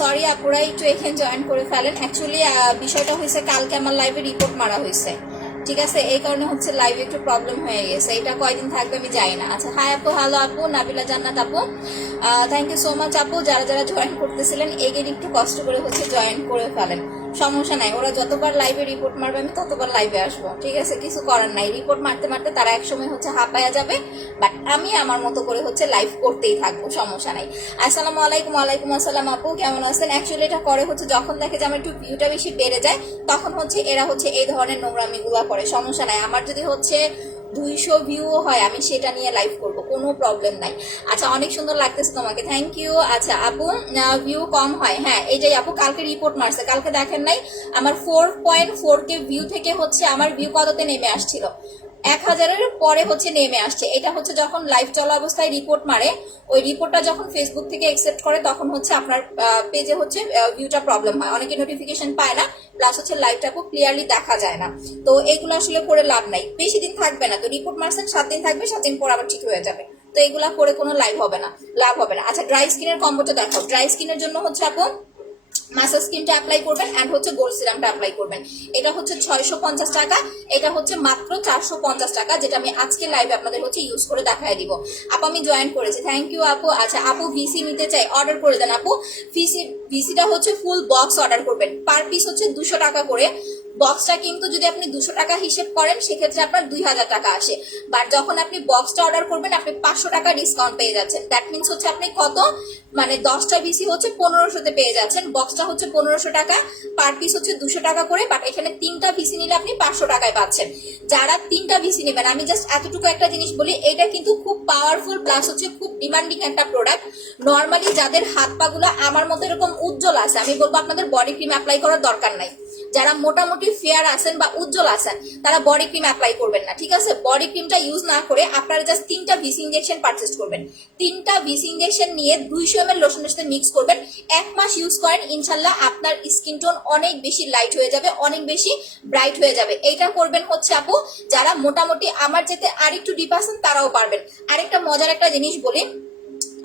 Sorry আপুরা একটু এখানে জয়েন করে ফেলেন। অ্যাকচুয়ালি বিষয়টা হয়েছে কালকে আমার লাইভে রিপোর্ট মারা হয়েছে, ঠিক আছে, এই কারণে হচ্ছে লাইভে একটু প্রবলেম হয়ে গেছে। এটা কয়দিন থাকবে আমি জানি না। আচ্ছা, হাই আপু, হ্যালো আপু, নাবিলা জান্নাত আপু, থ্যাংক ইউ সো মাচ আপু। যারা যারা জয়েন করতেছিলেন এগেন একটু কষ্ট করে হচ্ছে জয়েন করে ফেলেন, সমস্যা নাই। ওরা যতবার লাইভে রিপোর্ট মারবে আমি ততবার লাইভে আসবো, ঠিক আছে, কিছু করার নাই। রিপোর্ট মারতে মারতে তারা একসময় হচ্ছে হাঁপায়া যাবে, বাট আমি আমার মতো করে হচ্ছে লাইভ করতেই থাকবো, সমস্যা নাই। আসসালামু আলাইকুম। ওয়ালাইকুম আসসালাম আপু, কেমন আছেন? অ্যাকচুয়ালি এটা করে হচ্ছে যখন দেখে যে আমার একটু ভিউটা বেশি বেড়ে যায় তখন হচ্ছে এরা হচ্ছে এই ধরনের নোংরামি গুলা করে, সমস্যা নাই। আমার যদি হচ্ছে 200 ভিউ হয় আমি সেটা নিয়ে লাইভ করব, কোনো প্রবলেম নাই। আচ্ছা, অনেক সুন্দর লাগতেছে তোমাকে, থ্যাংক ইউ। আচ্ছা আপু, ভিউ কম হয়, হ্যাঁ এটাই আপু, কালকে রিপোর্ট মারছে, কালকে দেখেন নাই আমার 4.4K ভিউ থেকে হচ্ছে আমার ভিউ কততে নেমে আসছিল, 1000-এর পরে হচ্ছে নেমে আসছে। এটা হচ্ছে যখন লাইভ চলা অবস্থায় রিপোর্ট মারে, ওই রিপোর্টটা যখন ফেসবুক থেকে অ্যাকসেপ্ট করে তখন হচ্ছে আপনার পেজে হচ্ছে ভিউটা প্রবলেম হয়, অনেকে নোটিফিকেশন পায় না, প্লাস হচ্ছে লাইভটা খুব ক্লিয়ারলি দেখা যায় না। তো এইগুলো আসলে করে লাভ নাই, বেশি দিন থাকবে না। তো রিপোর্ট মারছেন 7 দিন থাকবে, 7 দিন পর আবার ঠিক হয়ে যাবে। তো এগুলা করে কোনো লাইভ হবে না, লাভ হবে না। আচ্ছা, ড্রাই স্কিনের কম্বোটা দেখাও। ড্রাই স্কিনের জন্য হচ্ছে আপু মাসাজ ক্রিমটা অ্যাপ্লাই করবেন এন্ড হচ্ছে গোল্ড সিরামটা অ্যাপ্লাই করবেন। এটা হচ্ছে 650 টাকা, এটা হচ্ছে মাত্র 450 টাকা, যেটা আমি আজকে লাইভে আপনাদের হচ্ছে ইউজ করে দেখায় দিব। আপু আমি জয়েন করেছি, থ্যাংক ইউ আপু। আচ্ছা আপু, ভিসি নিতে চাই, অর্ডার করে দেন আপু। ভিসিটা হচ্ছে ফুল বক্স অর্ডার করবেন, পার পিস হচ্ছে 200 টাকা করে। বক্সটা কিন্তু যদি আপনি 200 টাকা হিসেব করেন সেক্ষেত্রে আপনার 2000 টাকা আসে, বাট যখন আপনি বক্সটা অর্ডার করবেন আপনি 500 টাকা ডিসকাউন্ট পেয়ে যাচ্ছেন। দ্যাট মিনস হচ্ছে আপনি কত, মানে 10টা ভিসি হচ্ছে 1500-তে পেয়ে যাচ্ছেন। বক্সটা হচ্ছে 1500 টাকা, পার পিস হচ্ছে 200 টাকা করে, বাট এখানে 3টা ভিসি নিলে আপনি 500 টাকায় পাচ্ছেন। যারা 3টা ভিসি নেবেন, আমি জাস্ট এতটুকু একটা জিনিস বলি, এটা কিন্তু খুব পাওয়ারফুল প্লাস হচ্ছে খুব ডিমান্ডিং একটা প্রোডাক্ট। নর্মালি যাদের হাত পা গুলো আমার মতো এরকম উজ্জ্বল আছে, আমি বলবো আপনাদের বডি ক্রিম অ্যাপ্লাই করার দরকার নাই। যারা মোটামুটি ফেয়ার আছেন বা উজ্জ্বল আছেন তারা বডি ক্রিম অ্যাপ্লাই করবেন না, ঠিক আছে। বডি ক্রিমটা ইউজ না করে আপনারা জাস্ট 3টা ভিসি ইনজেকশন পারচেজ করবেন। 3টা ভিসি ইনজেকশন নিয়ে 200 ml লোশনের সাথে মিক্স করবেন, 1 মাস ইউজ করেন, ইনশাল্লাহ আপনার স্কিন টোন অনেক বেশি লাইট হয়ে যাবে, অনেক বেশি ব্রাইট হয়ে যাবে। এইটা করবেন হচ্ছে আপু যারা মোটামুটি আমার যেতে আরেকটু ডিপ আছেন তারাও পারবেন। আরেকটা মজার একটা জিনিস বলি,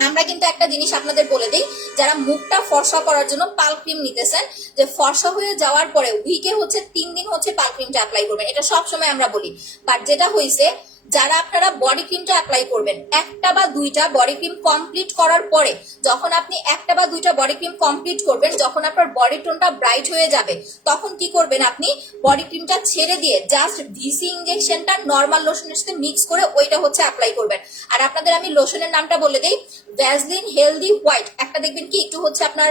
আমরা কিন্তু একটা জিনিস আপনাদের বলে দিই, যারা মুখটা ফর্সা করার জন্য পাল ক্রিম নিতেছেন, যে ফর্সা হয়ে যাওয়ার পরে উইকে হচ্ছে 3 দিন হচ্ছে পাল ক্রিমটা অ্যাপ্লাই করবেন, এটা সব সময় আমরা বলি। বাট যেটা হয়েছে, যারা আপনারা বডি ক্রিমটা অ্যাপ্লাই করবেন, একটা বা দুইটা বডি ক্রিম কমপ্লিট করার পরে, যখন আপনি একটা বা দুইটা বডি ক্রিম কমপ্লিট করবেন, যখন আপনার বডি টোনটা ব্রাইট হয়ে যাবে তখন কি করবেন, আপনি বডি ক্রিমটা ছেড়ে দিয়ে জাস্ট ভিসি ইনজেকশনটা নর্মাল লোশনের সাথে মিক্স করে ওইটা হচ্ছে অ্যাপ্লাই করবেন। আর আপনাদের আমি লোশনের নামটা বলে দিই, ভ্যাসলিন হেলদি হোয়াইট, একটা দেখবেন কি একটু হচ্ছে আপনার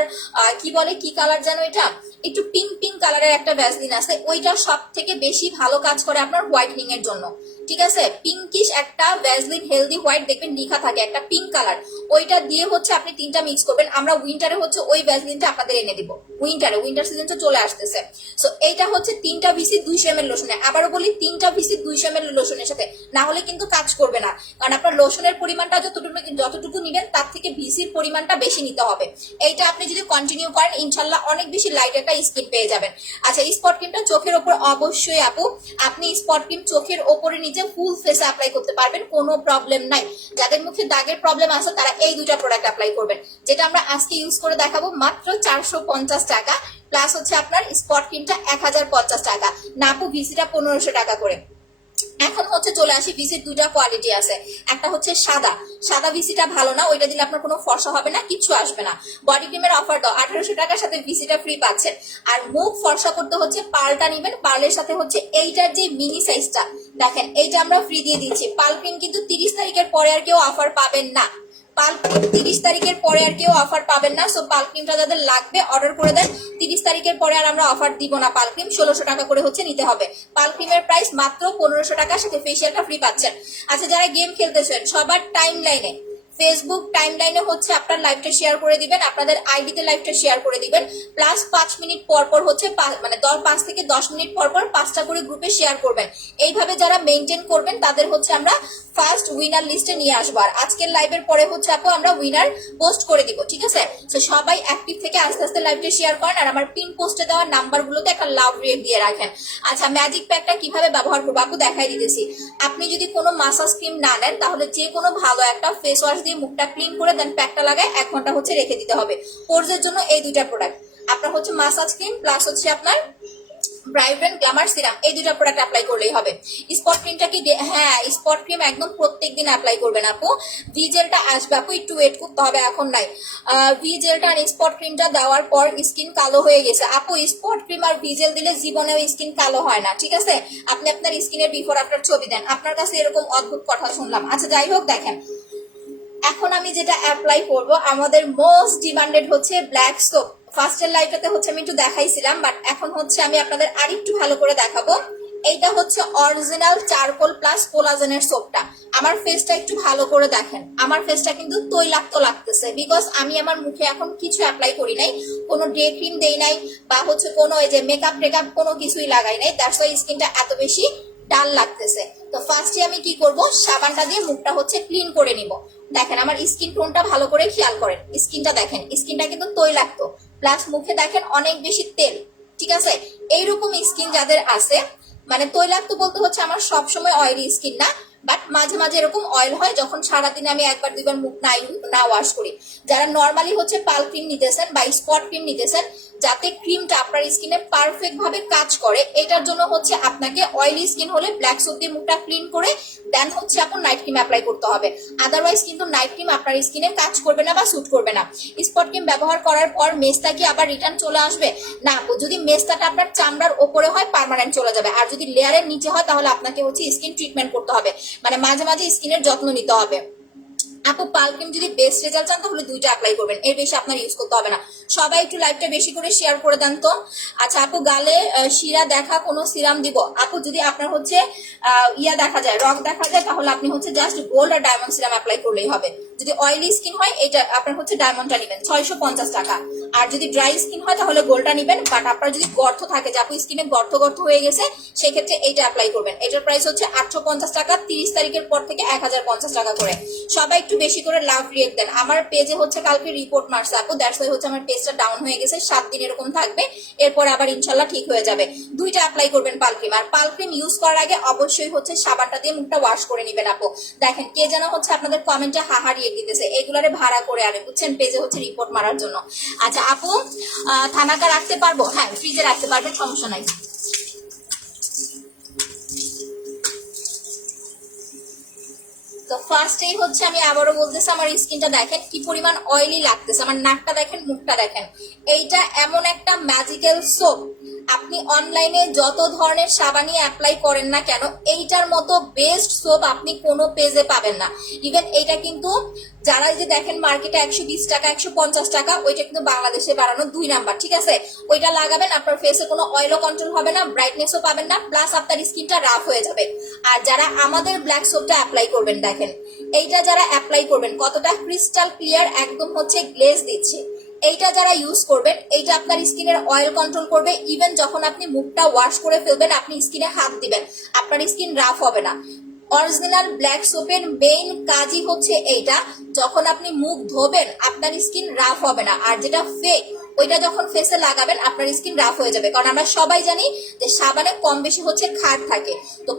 কি বলে, কি কালার যেন, এটা একটু পিঙ্ক পিঙ্ক কালারের একটা ভ্যাসলিন আছে, ওইটা সব থেকে বেশি ভালো কাজ করে আপনার হোয়াইটনিং এর জন্য, ঠিক আছে। পিঙ্কিশ একটা ভ্যাসলিন হেলদি হোয়াইট দেখবেন লেখা থাকে, একটা পিঙ্ক কালার, ওইটা দিয়ে হচ্ছে আপনি 3টা মিক্স করবেন। আমরা উইন্টারে হচ্ছে ওই ভ্যাসলিনটা আপনাদের এনে দিব, উইন্টার সিজনটা চলে আসতেছে। সো এইটা হচ্ছে 3টা ভিসি 200 ml লোশনে, আবারও বলি 3টা ভিসি 200 ml লোশনের সাথে, না হলে কিন্তু কাজ করবে না। কারণ আপনার লোশনের পরিমাণটা যতটুকু নিবেন তার থেকে ভিসির পরিমাণটা বেশি নিতে হবে। এইটা আপনি যদি কন্টিনিউ করেন ইনশাল্লাহ অনেক বেশি লাইট একটা স্কিন পেয়ে যাবেন। আচ্ছা, স্পট ক্রিমটা চোখের ওপর অবশ্যই আপু আপনি স্পট ক্রিম চোখের ওপরে নিচে ফুল ফেসে অ্যাপ্লাই করতে পারবেন, কোনো প্রবলেম নাই। যাদের মুখে দাগের প্রবলেম আছে তারা এই 2টা প্রোডাক্ট অ্যাপ্লাই করবেন, যেটা আমরা আজকে ইউজ করে দেখাবো মাত্র 450 টাকা, প্লাস হচ্ছে আপনার স্পট ক্রিমটা 1050 টাকা, না আপু ভিসিটা 1500 টাকা করে। এখন হচ্ছে চলে আসি, ভিসির 2টা কোয়ালিটি আছে, একটা হচ্ছে সাদা ভিসিটা ভালো না, ওইটা দিলে আপনার কোনো ফর্সা হবে না, কিচ্ছু আসবে না। বডি ক্রিমের অফার দাও, 1800 টাকার সাথে ভিসিটা ফ্রি পাচ্ছেন। আর মুখ ফর্সা করতে হচ্ছে পালটা নিবেন, পার্লের সাথে হচ্ছে এইটার যে মিনি সাইজটা দেখেন, এইটা আমরা ফ্রি দিয়ে দিচ্ছি। পাল ক্রিম কিন্তু 30 তারিখের পরে আর কেউ অফার পাবেন না, পাল ক্রিম 30 তারিখের পরে আর কেউ অফার পাবেন না। সো পাল ক্রিমটা যাদের লাগবে অর্ডার করে দেন, 30 তারিখের পরে আর আমরা অফার দিব না। পাল ক্রিম 1600 টাকা করে হচ্ছে নিতে হবে, পাল ক্রিমের প্রাইস মাত্র 1500 টাকা, সাথে ফেসিয়ালটা ফ্রি পাচ্ছেন। আচ্ছা, যারা গেম খেলতেছেন সবার টাইম লাইনে, ফেসবুক টাইম লাইনে হচ্ছে আপনার লাইভটা শেয়ার করে দিবেন, আপনাদের আইডিতে লাইভটা শেয়ার করে দিবেন, প্লাস 5 মিনিট পর পর হচ্ছে মানে 5 থেকে 10 মিনিট পর পর 5টা করে গ্রুপে শেয়ার করবেন। এইভাবে যারা মেনটেন করবেন তাদের হচ্ছে আমরা ফার্স্ট উইনার লিস্টে নিয়ে আসবো। আর আজকের লাইভের পরে হচ্ছে আপু আমরা উইনার পোস্ট করে দিব, ঠিক আছে। তো সবাই অ্যাক্টিভ থেকে আস্তে আস্তে লাইভটা শেয়ার করেন, আর আমার পিন পোস্টে দেওয়া নাম্বারগুলোতে একটা লাভ রেট দিয়ে রাখেন। আচ্ছা, ম্যাজিক প্যাকটা কিভাবে ব্যবহার করবো আপু দেখাই দিতেছি। আপনি যদি কোনো মাসাজ ক্রিম না নেন তাহলে যে কোনো ভালো একটা ফেস ওয়াশ দিয়ে দিয়ে মুখটা ক্লিন করে দেন প্যাকটা লাগায় 1 ঘন্টা হচ্ছে রেখে দিতে হবে। পোরজের জন্য এই দুইটা প্রোডাক্ট, আপনার হচ্ছে মাসাজ ক্রিম প্লাস হচ্ছে আপনার ব্রাইব্রেন্ট গ্ল্যামার সিরাম, এই দুইটা প্রোডাক্ট অ্যাপ্লাই করলেই হবে। স্পট ক্রিমটা কি, হ্যাঁ স্পট ক্রিম একদম প্রত্যেকদিন অ্যাপ্লাই করবেন আপু। ভি জেলটা আসবে আপু, একটু ওয়েট করতে হবে, এখন নাই। ভি জেলটা আর স্পট ক্রিমটা দেওয়ার পর স্কিন কালো হয়ে গেছে আপু, স্পট ক্রিম আর ভি জেল দিলে জীবনেও স্কিন কালো হয় না, ঠিক আছে? আপনি আপনার স্কিনের বিফোর আফটার ছবি দেন। আপনার কাছে এরকম অদ্ভুত কথা শুনলাম। আচ্ছা যাই হোক, দেখেন এখন আমি যেটা অ্যাপ্লাই করব, আমাদের মোস্ট ডিমান্ডেড হচ্ছে ব্ল্যাক সোপ। ফার্স্টের লাইভটাতে হচ্ছে আমি একটু দেখাইছিলাম, বাট এখন হচ্ছে আমি আপনাদের আরেকটু ভালো করে দেখাবো। এইটা হচ্ছে অরিজিনাল চারকোল প্লাস কোলাজেনের সোপটা। আমার ফেসটা একটু ভালো করে দেখেন, আমার ফেসটা কিন্তু তৈলাক্ত লাগতেছে, বিকজ আমি আমার মুখে এখন কিছু অ্যাপ্লাই করি নাই, কোনো ডে ক্রিম দেই নাই, বা হচ্ছে কোনো এই যে মেকআপ টেকআপ কোনো কিছুই লাগাই নাই। দ্যাটস ওয়াই স্কিনটা এত বেশি ডাল লাগতেছে। তো ফার্স্টে আমি কি করব, সাবানটা দিয়ে মুখটা হচ্ছে ক্লিন করে নিব। দেখেন আমার স্কিন টোনটা ভালো করে খেয়াল করেন, স্কিনটা দেখেন, স্কিনটা কিন্তু তৈলাক্ত, প্লাস মুখে দেখেন অনেক বেশি তেল, ঠিক আছে? এইরকম স্কিন যাদের আছে, মানে তৈলাক্ত বলতে হচ্ছে আমার সবসময় অয়েলি স্কিন না, বাট মাঝে মাঝে এরকম অয়েল হয় যখন সারাদিনে আমি একবার দুইবার মুখ না ওয়াশ করি। যারা নর্মালি হচ্ছে পাল ক্রিম নিতেছেন বা স্পট ক্রিম নিতেছেন, যাতে ক্রিমটা আপনার স্কিনে পারফেক্ট ভাবে কাজ করে, এটার জন্য হচ্ছে আপনাকে অয়েলি স্কিন হলে ব্ল্যাক সোপ দিয়ে মুখটা ক্লিন করে দেন হচ্ছে আপনার নাইট ক্রিম অ্যাপ্লাই করতে হবে। আদারওয়াইজ কিন্তু নাইট ক্রিম আপনার স্কিনে কাজ করবে না বা স্যুট করবে না। স্পট ক্রিম ব্যবহার করার পর মেস্তা কি আবার রিটার্ন চলে আসবে না? যদি মেস্তাটা আপনার চামড়ার ওপরে হয় পার্মানেন্ট চলে যাবে, আর যদি লেয়ারের নিচে হয় তাহলে আপনাকে হচ্ছে স্কিন ট্রিটমেন্ট করতে হবে, মানে মাঝে মাঝে স্কিনের যত্ন নিতে হবে। আপু পাল ক্রিম যদি বেস্ট রেজাল্ট চান তাহলে দুইটা অ্যাপ্লাই করবেন, এর বেশি আপনার ইউজ করতে হবে না। সবাই একটু লাইভটা বেশি করে শেয়ার করে দেন তো। আচ্ছা আপু গালে শিরা দেখা কোনো সিরাম দিব? আপু যদি আপনার হচ্ছে ইয়া দেখা যায়, রক দেখা যায়, তাহলে আপনি হচ্ছে জাস্ট গোল্ড আর ডায়মন্ড সিরাম অ্যাপ্লাই করলেই হবে। যদি অয়েলি স্কিন হয় এটা আপনার হচ্ছে ডায়মন্ডটা নেবেন 650 টাকা, আর যদি ড্রাই স্কিন হয় তাহলে গোল্ডটা নেবেন। বাট আপনার যদি গর্ত থাকে, যে আপু স্কিনে গর্ত গর্ত হয়ে গেছে, সেক্ষেত্রে এইটা অ্যাপ্লাই করবেন। এটার প্রাইস হচ্ছে 850 টাকা, 30 তারিখের পর থেকে 1050 টাকা করে। সবাই একটু বেশি করে লাভ রিয়েক্ট দেন। আমার পেজে হচ্ছে কালকে রিপোর্ট মারছে আপু, দ্যাটস ওয়াই হচ্ছে আমার পেজটা ডাউন হয়ে গেছে, 7 দিন এরকম থাকবে, এরপর আবার ইনশাল্লাহ ঠিক হয়ে যাবে। দুইটা অ্যাপ্লাই করবেন পাল ক্রিম, আর পাল ক্রিম ইউজ করার আগে অবশ্যই হচ্ছে সাবানটা দিয়ে মুখটা ওয়াশ করে নেবেন আপু। দেখেন কে যেন হচ্ছে আপনাদের কমেন্টে হাহারিয়ে দিতেছে, এগুলারে ভাড়া করে আনে বুঝছেন, পেজে হচ্ছে রিপোর্ট মারার জন্য। আচ্ছা আপু থানাকা রাখতে পারবো? হ্যাঁ ফ্রিজে রাখতে পারবেন, সমস্যা নাই। তো ফার্স্টেই হচ্ছে আমি আবারও বলতেছি, আমার স্কিনটা দেখেন কি পরিমাণ অয়েলি লাগতেছে, আমার নাকটা দেখেন, মুখটা দেখেন। এইটা এমন একটা ম্যাজিক্যাল সোপ, আপনি অনলাইনে যত ধরনের সাবানই অ্যাপ্লাই করেন না কেন, এইটার মতো বেস্ট সোপ আপনি কোনো পেজে পাবেন না। ইভেন এইটা কিন্তু যারা যে দেখেন মার্কেটে 120 টাকা 150 টাকা, ওইটা কিন্তু বাংলাদেশে বাড়ানো 2 নাম্বার, ঠিক আছে? ওইটা লাগাবেন, আপনার ফেসে কোনো অয়েলও কন্ট্রোল হবে না, ব্রাইটনেসও পাবেন না, প্লাস আপনার স্কিনটা রাফ হয়ে যাবে। আর যারা আমাদের ব্ল্যাক সোপটা অ্যাপ্লাই করবেন, দেখেন এইটা যারা অ্যাপ্লাই করবেন কতটা ক্রিস্টাল ক্লিয়ার, একদম হচ্ছে গ্লেজ দিচ্ছে। এইটা যারা ইউজ করবেন, এইটা আপনার স্কিনের অয়েল কন্ট্রোল করবে। ইভেন যখন আপনি মুখটা ওয়াশ করে ফেলবেন, আপনি স্কিনে হাত দিবেন, আপনার স্কিন রাফ হবে না। অরিজিনাল ব্ল্যাক সোপের মেইন কাজই হচ্ছে এইটা, যখন আপনি মুখ ধোবেন আপনার স্কিন রাফ হবে না। আর যেটা ফেক, ওইটা যখন ফেসে লাগাবেন আপনার স্কিন রাফ হয়ে যাবে, কারণ আমরা সবাই জানি যে সাবানে কম বেশি হচ্ছে ক্ষার থাকে। তো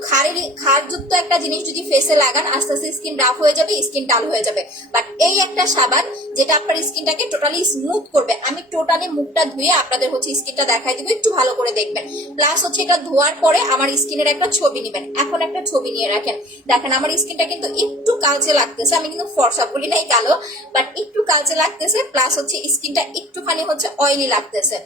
ক্ষারযুক্ত একটা জিনিস যদি ফেসে লাগান, আস্তে আস্তে স্কিন রাফ হয়ে যাবে, স্কিন ডাল হয়ে যাবে। বাট এই একটা সাবান যেটা আপনার স্কিনটাকে টোটালি স্মুথ করবে। আমি টোটালি মুখটা ধুয়ে আপনাদের হচ্ছে স্কিনটা দেখাই দিব, একটু ভালো করে দেখবেন। প্লাস হচ্ছে এটা ধোয়ার পরে আমার স্কিনের একটা ছবি নেবেন। এখন একটা ছবি নিয়ে রাখেন, দেখেন আমার স্কিনটা কিন্তু একটু কালচে লাগতেছে, আমি কিন্তু ফর্সা বলি নাই কালো, বাট একটু কালচে লাগতেছে, প্লাস হচ্ছে স্কিনটা একটুখানি হচ্ছে অয়েলি লাগতেছে।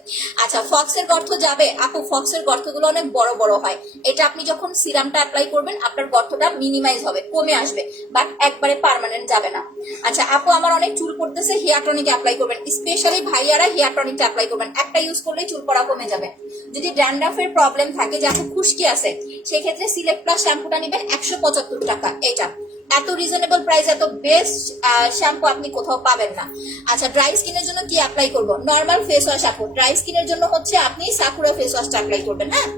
আচ্ছা ফক্সের গর্ত যাবে? আপু ফক্সের গর্তগুলো অনেক বড় বড় হয়, এটা আপনি যখন সিরামটা অ্যাপ্লাই করবেন আপনার গর্তটা মিনিমাইজ হবে, কমে আসবে, বাট একবারে পার্মানেন্ট যাবে না। আচ্ছা আপু আমার অনেক চুল পড়তেছে, হেয়ার টনিক অ্যাপ্লাই করবেন, স্পেশালি ভাইয়ারা হেয়ার টনিকটা অ্যাপ্লাই করবেন, একটা ইউজ করলেই চুল পড়া কমে যাবে। যদি ড্যান্ড্রাফের প্রবলেম থাকে, যে আপু খুশকি আছে, সেক্ষেত্রে সিলেক্ট প্লাস শ্যাম্পুটা নেবেন 175 টাকা। এটা এত রিজনেবল প্রাইস, এত বেস্ট শ্যাম্পু আপনি কোথাও পাবেন না। আচ্ছা ড্রাই স্কিনের জন্য কি অ্যাপ্লাই করব? নর্মাল ফেস ওয়াশ আপু। ড্রাই স্কিনের জন্য হচ্ছে আপনি সাকুরা ফেস ওয়াশটা অ্যাপ্লাই করবেন। হ্যাঁ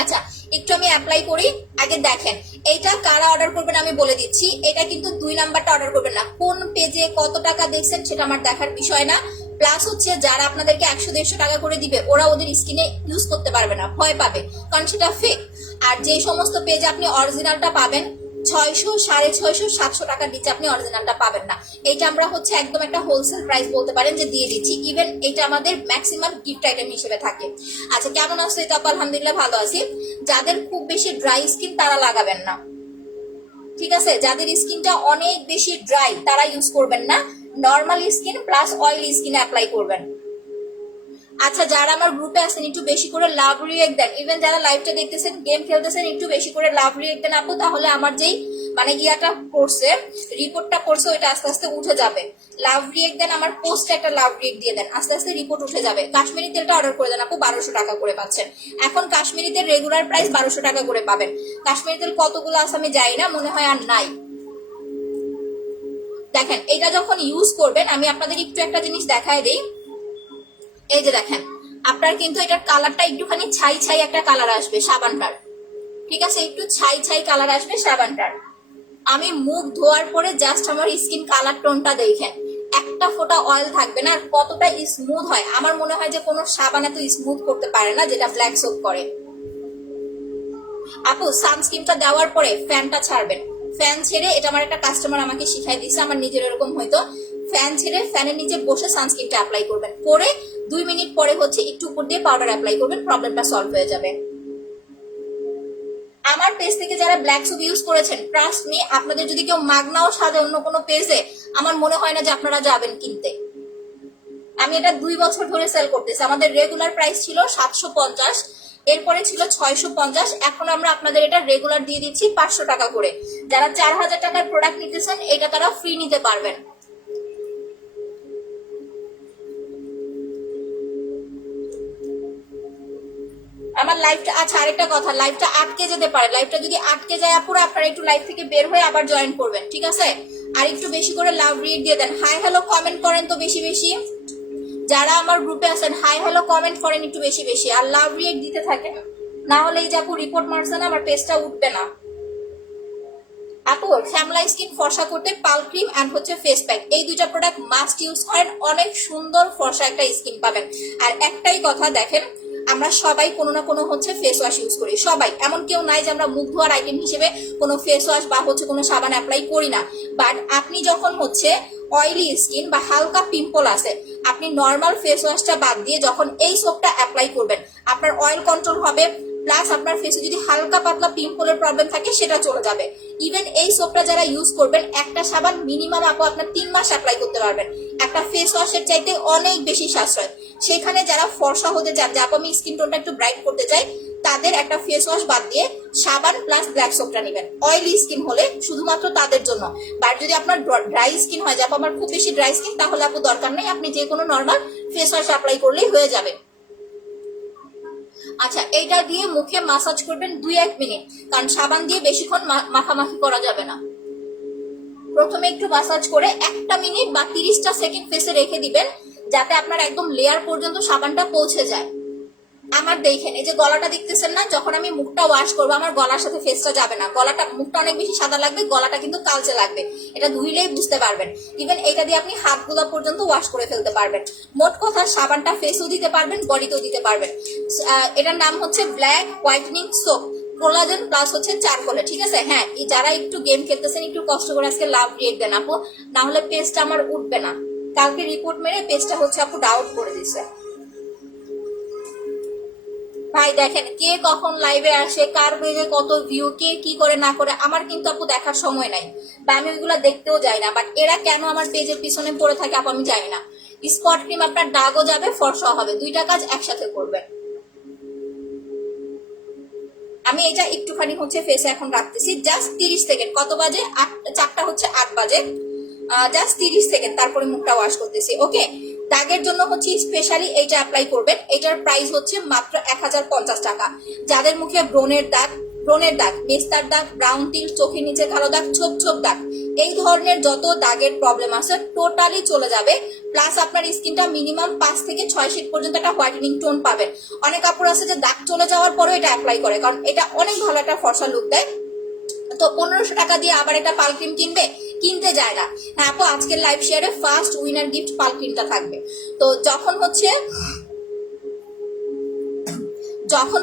আচ্ছা একটু আমি অ্যাপ্লাই করি, আগে দেখেন এইটা কারা অর্ডার করবেন আমি বলে দিচ্ছি। এটা কিন্তু 2 নাম্বারটা অর্ডার করবেন না, কোন পেজে কত টাকা দেখছেন সেটা আমার দেখার বিষয় না। প্লাস হচ্ছে যারা আপনাদেরকে 100-150 টাকা করে দিবে, ওরা ওদের স্কিনে ইউজ করতে পারবে না, ভয় পাবে, কারণ সেটা ফেক। আর যে সমস্ত পেজে আপনি অরিজিনালটা পাবেন, 600, 650, 700 টাকার নিচে আপনি অরিজিনালটা পাবেন না। এইটা আমরা হচ্ছে একদম একটা হোলসেল প্রাইস বলতে পারেন যে দিয়ে দিচ্ছি। ইভেন এটা আমাদের ম্যাক্সিমাম গিফট আইটেম হিসেবে থাকে। আচ্ছা, কেমন আছো? এটা আলহামদুলিল্লাহ ভালো আছি। যাদের খুব বেশি ড্রাই স্কিন তারা লাগাবেন না, ঠিক আছে? যাদের স্কিনটা অনেক বেশি ড্রাই তারা ইউজ করবেন না। নর্মাল স্কিন প্লাস অয়েলি স্কিনে অ্যাপ্লাই করবেন। আচ্ছা, যারা আমার গ্রুপে আছেন একটু বেশি করে লাভ রিয়েক্ট দেন। ইভেন যারা লাইভটা দেখতেছেন, গেম খেলতেছেন, একটু বেশি করে লাভ রিয়েক্ট দেন আপু, তাহলে আমার যেই মানে ইয়াটা করছে, রিপোর্টটা করছে, ওইটা আস্তে আস্তে উঠে যাবে। লাভ রিয়েক্ট দেন, আমার পোস্টে একটা লাভ রিয়েক্ট দিয়ে দেন, আস্তে আস্তে রিপোর্ট উঠে যাবে। কাশ্মীরি তেলটা অর্ডার করে দেন আপু, 1200 টাকা করে পাচ্ছেন। এখন কাশ্মীরি তেল রেগুলার প্রাইস 1200 টাকা করে পাবেন। কাশ্মীরি তেল কতগুলো আছে আমি জানি না, মনে হয় আর নাই। দেখেন, এটা যখন ইউজ করবেন, আমি আপনাদের একটু একটা জিনিস দেখায় দিই। এই যে দেখেন, আপনার কিন্তু এটার কালারটা একটুখানি ছাই ছাই একটা কালার আসবে সাবানটার, ঠিক আছে? একটু ছাই ছাই কালার আসবে সাবানটার। আমি মুখ ধোয়ার পরে জাস্ট আমার স্কিন কালার টোনটা দেখেন, একটা ফোঁটা অয়েল থাকবে না। আর কতটা স্মুথ হয়, আমার মনে হয় যে কোনো সাবান এত স্মুথ করতে পারে না যেটা ব্ল্যাক সোপ করে। আপু, সানস্ক্রিনটা দেওয়ার পরে ফ্যানটা ছাড়বেন। ফ্যান ছেড়ে, এটা আমার একটা কাস্টমার আমাকে শিখাই দিচ্ছে, আমার নিজের এরকম হয়তো। ফ্যান ছেড়ে ফ্যানের নিচে বসে সানস্ক্রিনটা অ্যাপ্লাই করবেন, করে 2 মিনিট পরে হচ্ছে একটু উপর দিয়ে পাউডার অ্যাপ্লাই করবেন, প্রবলেমটা সলভ হয়ে যাবে। আমার পেজ থেকে যারা ব্ল্যাক সোপ ইউজ করেছেন, ট্রাস্ট মি, আপনাদের যদি কেউ মাগনাও সাজে অন্য কোনো পেজে, আমার মনে হয় না যে আপনারা যাবেন কিনতে। আমি এটা 2 বছর ধরে সেল করতেছি। আমাদের রেগুলার প্রাইস ছিল 750, এরপরে ছিল 650, এখন আমরা আপনাদের এটা রেগুলার দিয়ে দিচ্ছি 500 টাকা করে। যারা 4000 টাকার প্রোডাক্ট নিতেছেন, এটা তারা ফ্রি নিতে পারবেন। আমার লাইভটা, আচ্ছা আরেকটা কথা, লাইভটা আটকে যেতে পারে। লাইভটা যদি আটকে যায় আপুরা, আপনারা একটু লাইভ থেকে বের হয়ে আবার জয়েন করবেন, ঠিক আছে? আর একটু বেশি করে লাভ রিড দিয়ে দেন, হাই হ্যালো কমেন্ট করেন তো বেশি বেশি। যারা আমার গ্রুপে আছেন, হাই হ্যালো কমেন্ট করেন একটু বেশি বেশি, আর লাভ রিয়েক্ট দিতে থাকেন, না হলে এই যে আপু রিপোর্ট মারছে না, আমার পেজটা উঠবে না। আপু, শ্যামলা স্কিন ফর্সা করতে পাল ক্রিম এন্ড হচ্ছে ফেস প্যাক, এই দুইটা প্রোডাক্ট মাস্ট ইউজ করেন, অনেক সুন্দর ফর্সা একটা স্কিন পাবেন। আর একটাই কথা দেখেন, আমরা সবাই কোনো না কোনো হচ্ছে ফেস ওয়াশ ইউজ করি, সবাই। এমন কেউ নাই যে আমরা মুখ ধোয়ার আইটেম হিসেবে কোনো ফেস ওয়াশ বা হচ্ছে কোনো সাবান অ্যাপ্লাই করি না। বাট আপনি যখন হচ্ছে অয়েলি স্কিন বা হালকা পিম্পল আছে, আপনি নর্মাল ফেস ওয়াশটা বাদ দিয়ে যখন এই সোপটা অ্যাপ্লাই করবেন, আপনার অয়েল কন্ট্রোল হবে, প্লাস আপনার ফেসে যদি হালকা পাতলা পিম্পলের প্রবলেম থাকে সেটা চলে যাবে। ইভেন এই সোপটা যারা ইউজ করবেন, একটা সাবান মিনিমাম আপু আপনার 3 মাস অ্যাপ্লাই করতে পারবেন, একটা ফেস ওয়াশের চাইতে অনেক বেশি সাশ্রয়। সেখানে যারা ফর্সা হতে চান, যে আপু আমি স্কিন টোনটা একটু ব্রাইট করতে চাই, তাদের একটা ফেস ওয়াশ বাদ দিয়ে সাবান প্লাস ব্ল্যাক সোপটা নেবেন। অয়েলি স্কিন হলে শুধুমাত্র তাদের জন্য। বাট যদি আপনার ড্রাই স্কিন হয়, যে আপু আমার খুব বেশি ড্রাই স্কিন, তাহলে আপু দরকার নেই, আপনি যে কোনো নর্মাল ফেস ওয়াশ অ্যাপ্লাই করলেই হয়ে যাবে। আচ্ছা, এইটা দিয়ে মুখে মাসাজ করবেন 2-1 মিনিট, কারণ সাবান দিয়ে বেশিক্ষণ মাখামাখি করা যাবে না। প্রথমে একটু মাসাজ করে 1 মিনিট বা 30টা সেকেন্ড ফেসে রেখে দিবেন, যাতে আপনার একদম লেয়ার পর্যন্ত সাবানটা পৌঁছে যায়। আমার দেখেন, এই যে গলাটা দেখতেছেন না, যখন আমি মুখটা ওয়াশ করবো, আমার গলার সাথে ফেসটা যাবে না, গলাটা, মুখটা অনেক বেশি সাদা লাগবে, গলাটা কিন্তু কালচে লাগবে, এটা ধুইলেই বুঝতে পারবেন। ইভেন এইটা দিয়ে আপনি হাতগুলো পর্যন্ত ওয়াশ করে ফেলতে পারবেন। মোট কথা, সাবানটা ফেসও দিতে পারবেন, বডিতেও দিতে পারবেন। এটার নাম হচ্ছে black whitening soap, collagen plus হচ্ছে চারকোলে, ঠিক আছে? হ্যাঁ, যারা একটু গেম খেলতেছেন, একটু কষ্ট করে আজকে লাভ রিয়েক্ট দেন আপু, না হলে পেজটা আমার উঠবে না। কালকে রিপোর্ট মেরে পেজটা হচ্ছে আপু ডাউট করে দিছে। ভাই দেখেন, কে কখন লাইভে আসে, কার পেজে কত ভিউ, কে কি করে না করে, আমার কিন্তু আপু দেখার সময় নাই, বা আমি ওইগুলো দেখতেও যাই না। বাট এরা কেন আমার পেজের পিছনে পড়ে থাকে আপু, আমি জানি না। স্পট ক্রিম আপনার দাগও যাবে, ফর্সা হবে, দুইটা কাজ একসাথে করবেন। আমি এটা একটুখানি হচ্ছে ফেসে এখন রাখতেছি, জাস্ট 30 সেকেন্ড। কত বাজে? 4টা হচ্ছে 8 বাজে, জাস্ট 30 সেকেন্ড, তারপরে মুখটা ওয়াশ করতেছি। ওকে, দাগের জন্য হচ্ছে স্পেশালি এইটা অ্যাপ্লাই করবেন। এটার প্রাইস হচ্ছে মাত্র 1050 টাকা। যাদের মুখে ব্রণের দাগ, মেস্তার দাগ, ব্রাউন টিল, চোখের নিচে কালো দাগ, ছোপ ছোপ দাগ, এই ধরনের যত দাগের প্রবলেম আছে টোটালি চলে যাবে। প্লাস আপনার স্কিনটা মিনিমাম 5 থেকে 6 শীট পর্যন্ত একটা হোয়াইটেনিং টোন পাবেন। অনেক কাপড় আছে যে দাগ চলে যাওয়ার পরেও এটা অ্যাপ্লাই করে, কারণ এটা অনেক ভালো একটা ফর্সা লুক দেয়। তো 1500 টাকা দিয়ে আবার একটা পাল ক্রিম কিনতে যায় না। হ্যাঁ আপু, আজকের লাইভ শেয়ারে ফার্স্ট উইনার গিফট পাল ক্রিমটা থাকবে। তো যখন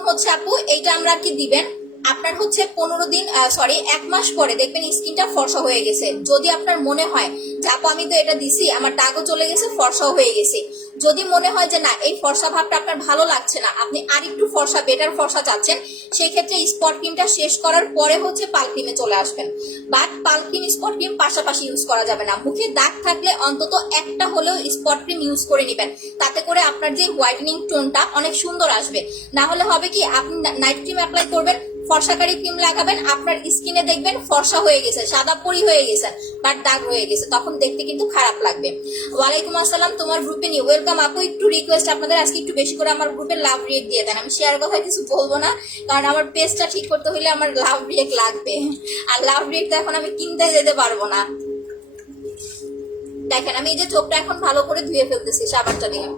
হচ্ছে আপু এইটা আমরা কি দিবেন, আপনার হচ্ছে 15 দিন সরি 1 মাস পরে দেখবেন স্কিনটা ফর্সা হয়ে গেছে। যদি আপনার মনে হয় যে আপু আমি তো এটা দিছি, আমার দাগও চলে গেছে, ফর্সাও হয়ে গেছে, যদি মনে হয় যে না এই ফর্সা ভাবটা আপনার ভালো লাগছে না, আপনি আরেকটু ফর্সা বেটার ফর্সা চাচ্ছেন, সেই ক্ষেত্রে স্পট ক্রিমটা শেষ করার পরে হচ্ছে পাল ক্রিমে চলে আসবেন। বাট পাল ক্রিম স্পট ক্রিম পাশাপাশি ইউজ করা যাবে না। মুখে দাগ থাকলে অন্তত একটা হলেও স্পট ক্রিম ইউজ করে নেবেন, তাতে করে আপনার যে হোয়াইটেনিং টোনটা অনেক সুন্দর আসবে। না হলে হবে কি, আপনি নাইট ক্রিম অ্যাপ্লাই করবেন, ফর্সাকারী ক্রিম লাগাবেন, আপনার স্কিনে দেখবেন ফর্সা হয়ে গেছে, সাদা পরি হয়ে গেছে, বাট দাগ হয়ে গেছে, তখন দেখতে কিন্তু খারাপ লাগবে। ওয়ালাইকুম আসসালাম, তোমার গ্রুপে নিয়ে ওয়েলকাম আপু। একটু রিকোয়েস্ট আপনাদের আজকে একটু বেশি করে আমার গ্রুপে লাভ রিয়েক্ট দিয়ে দেন। আমি শেয়ার কথা কিছু বলবো না, কারণ আমার পেজটা ঠিক করতে হলে আমার লাভ রিয়েক্ট লাগবে, আর লাভ রিয়েক্ট এখন আমি কিনতে যেতে পারবো না। দেখেন আমি এই যে চোখটা এখন ভালো করে ধুয়ে ফেলতেছি সাবানটা দিয়ে।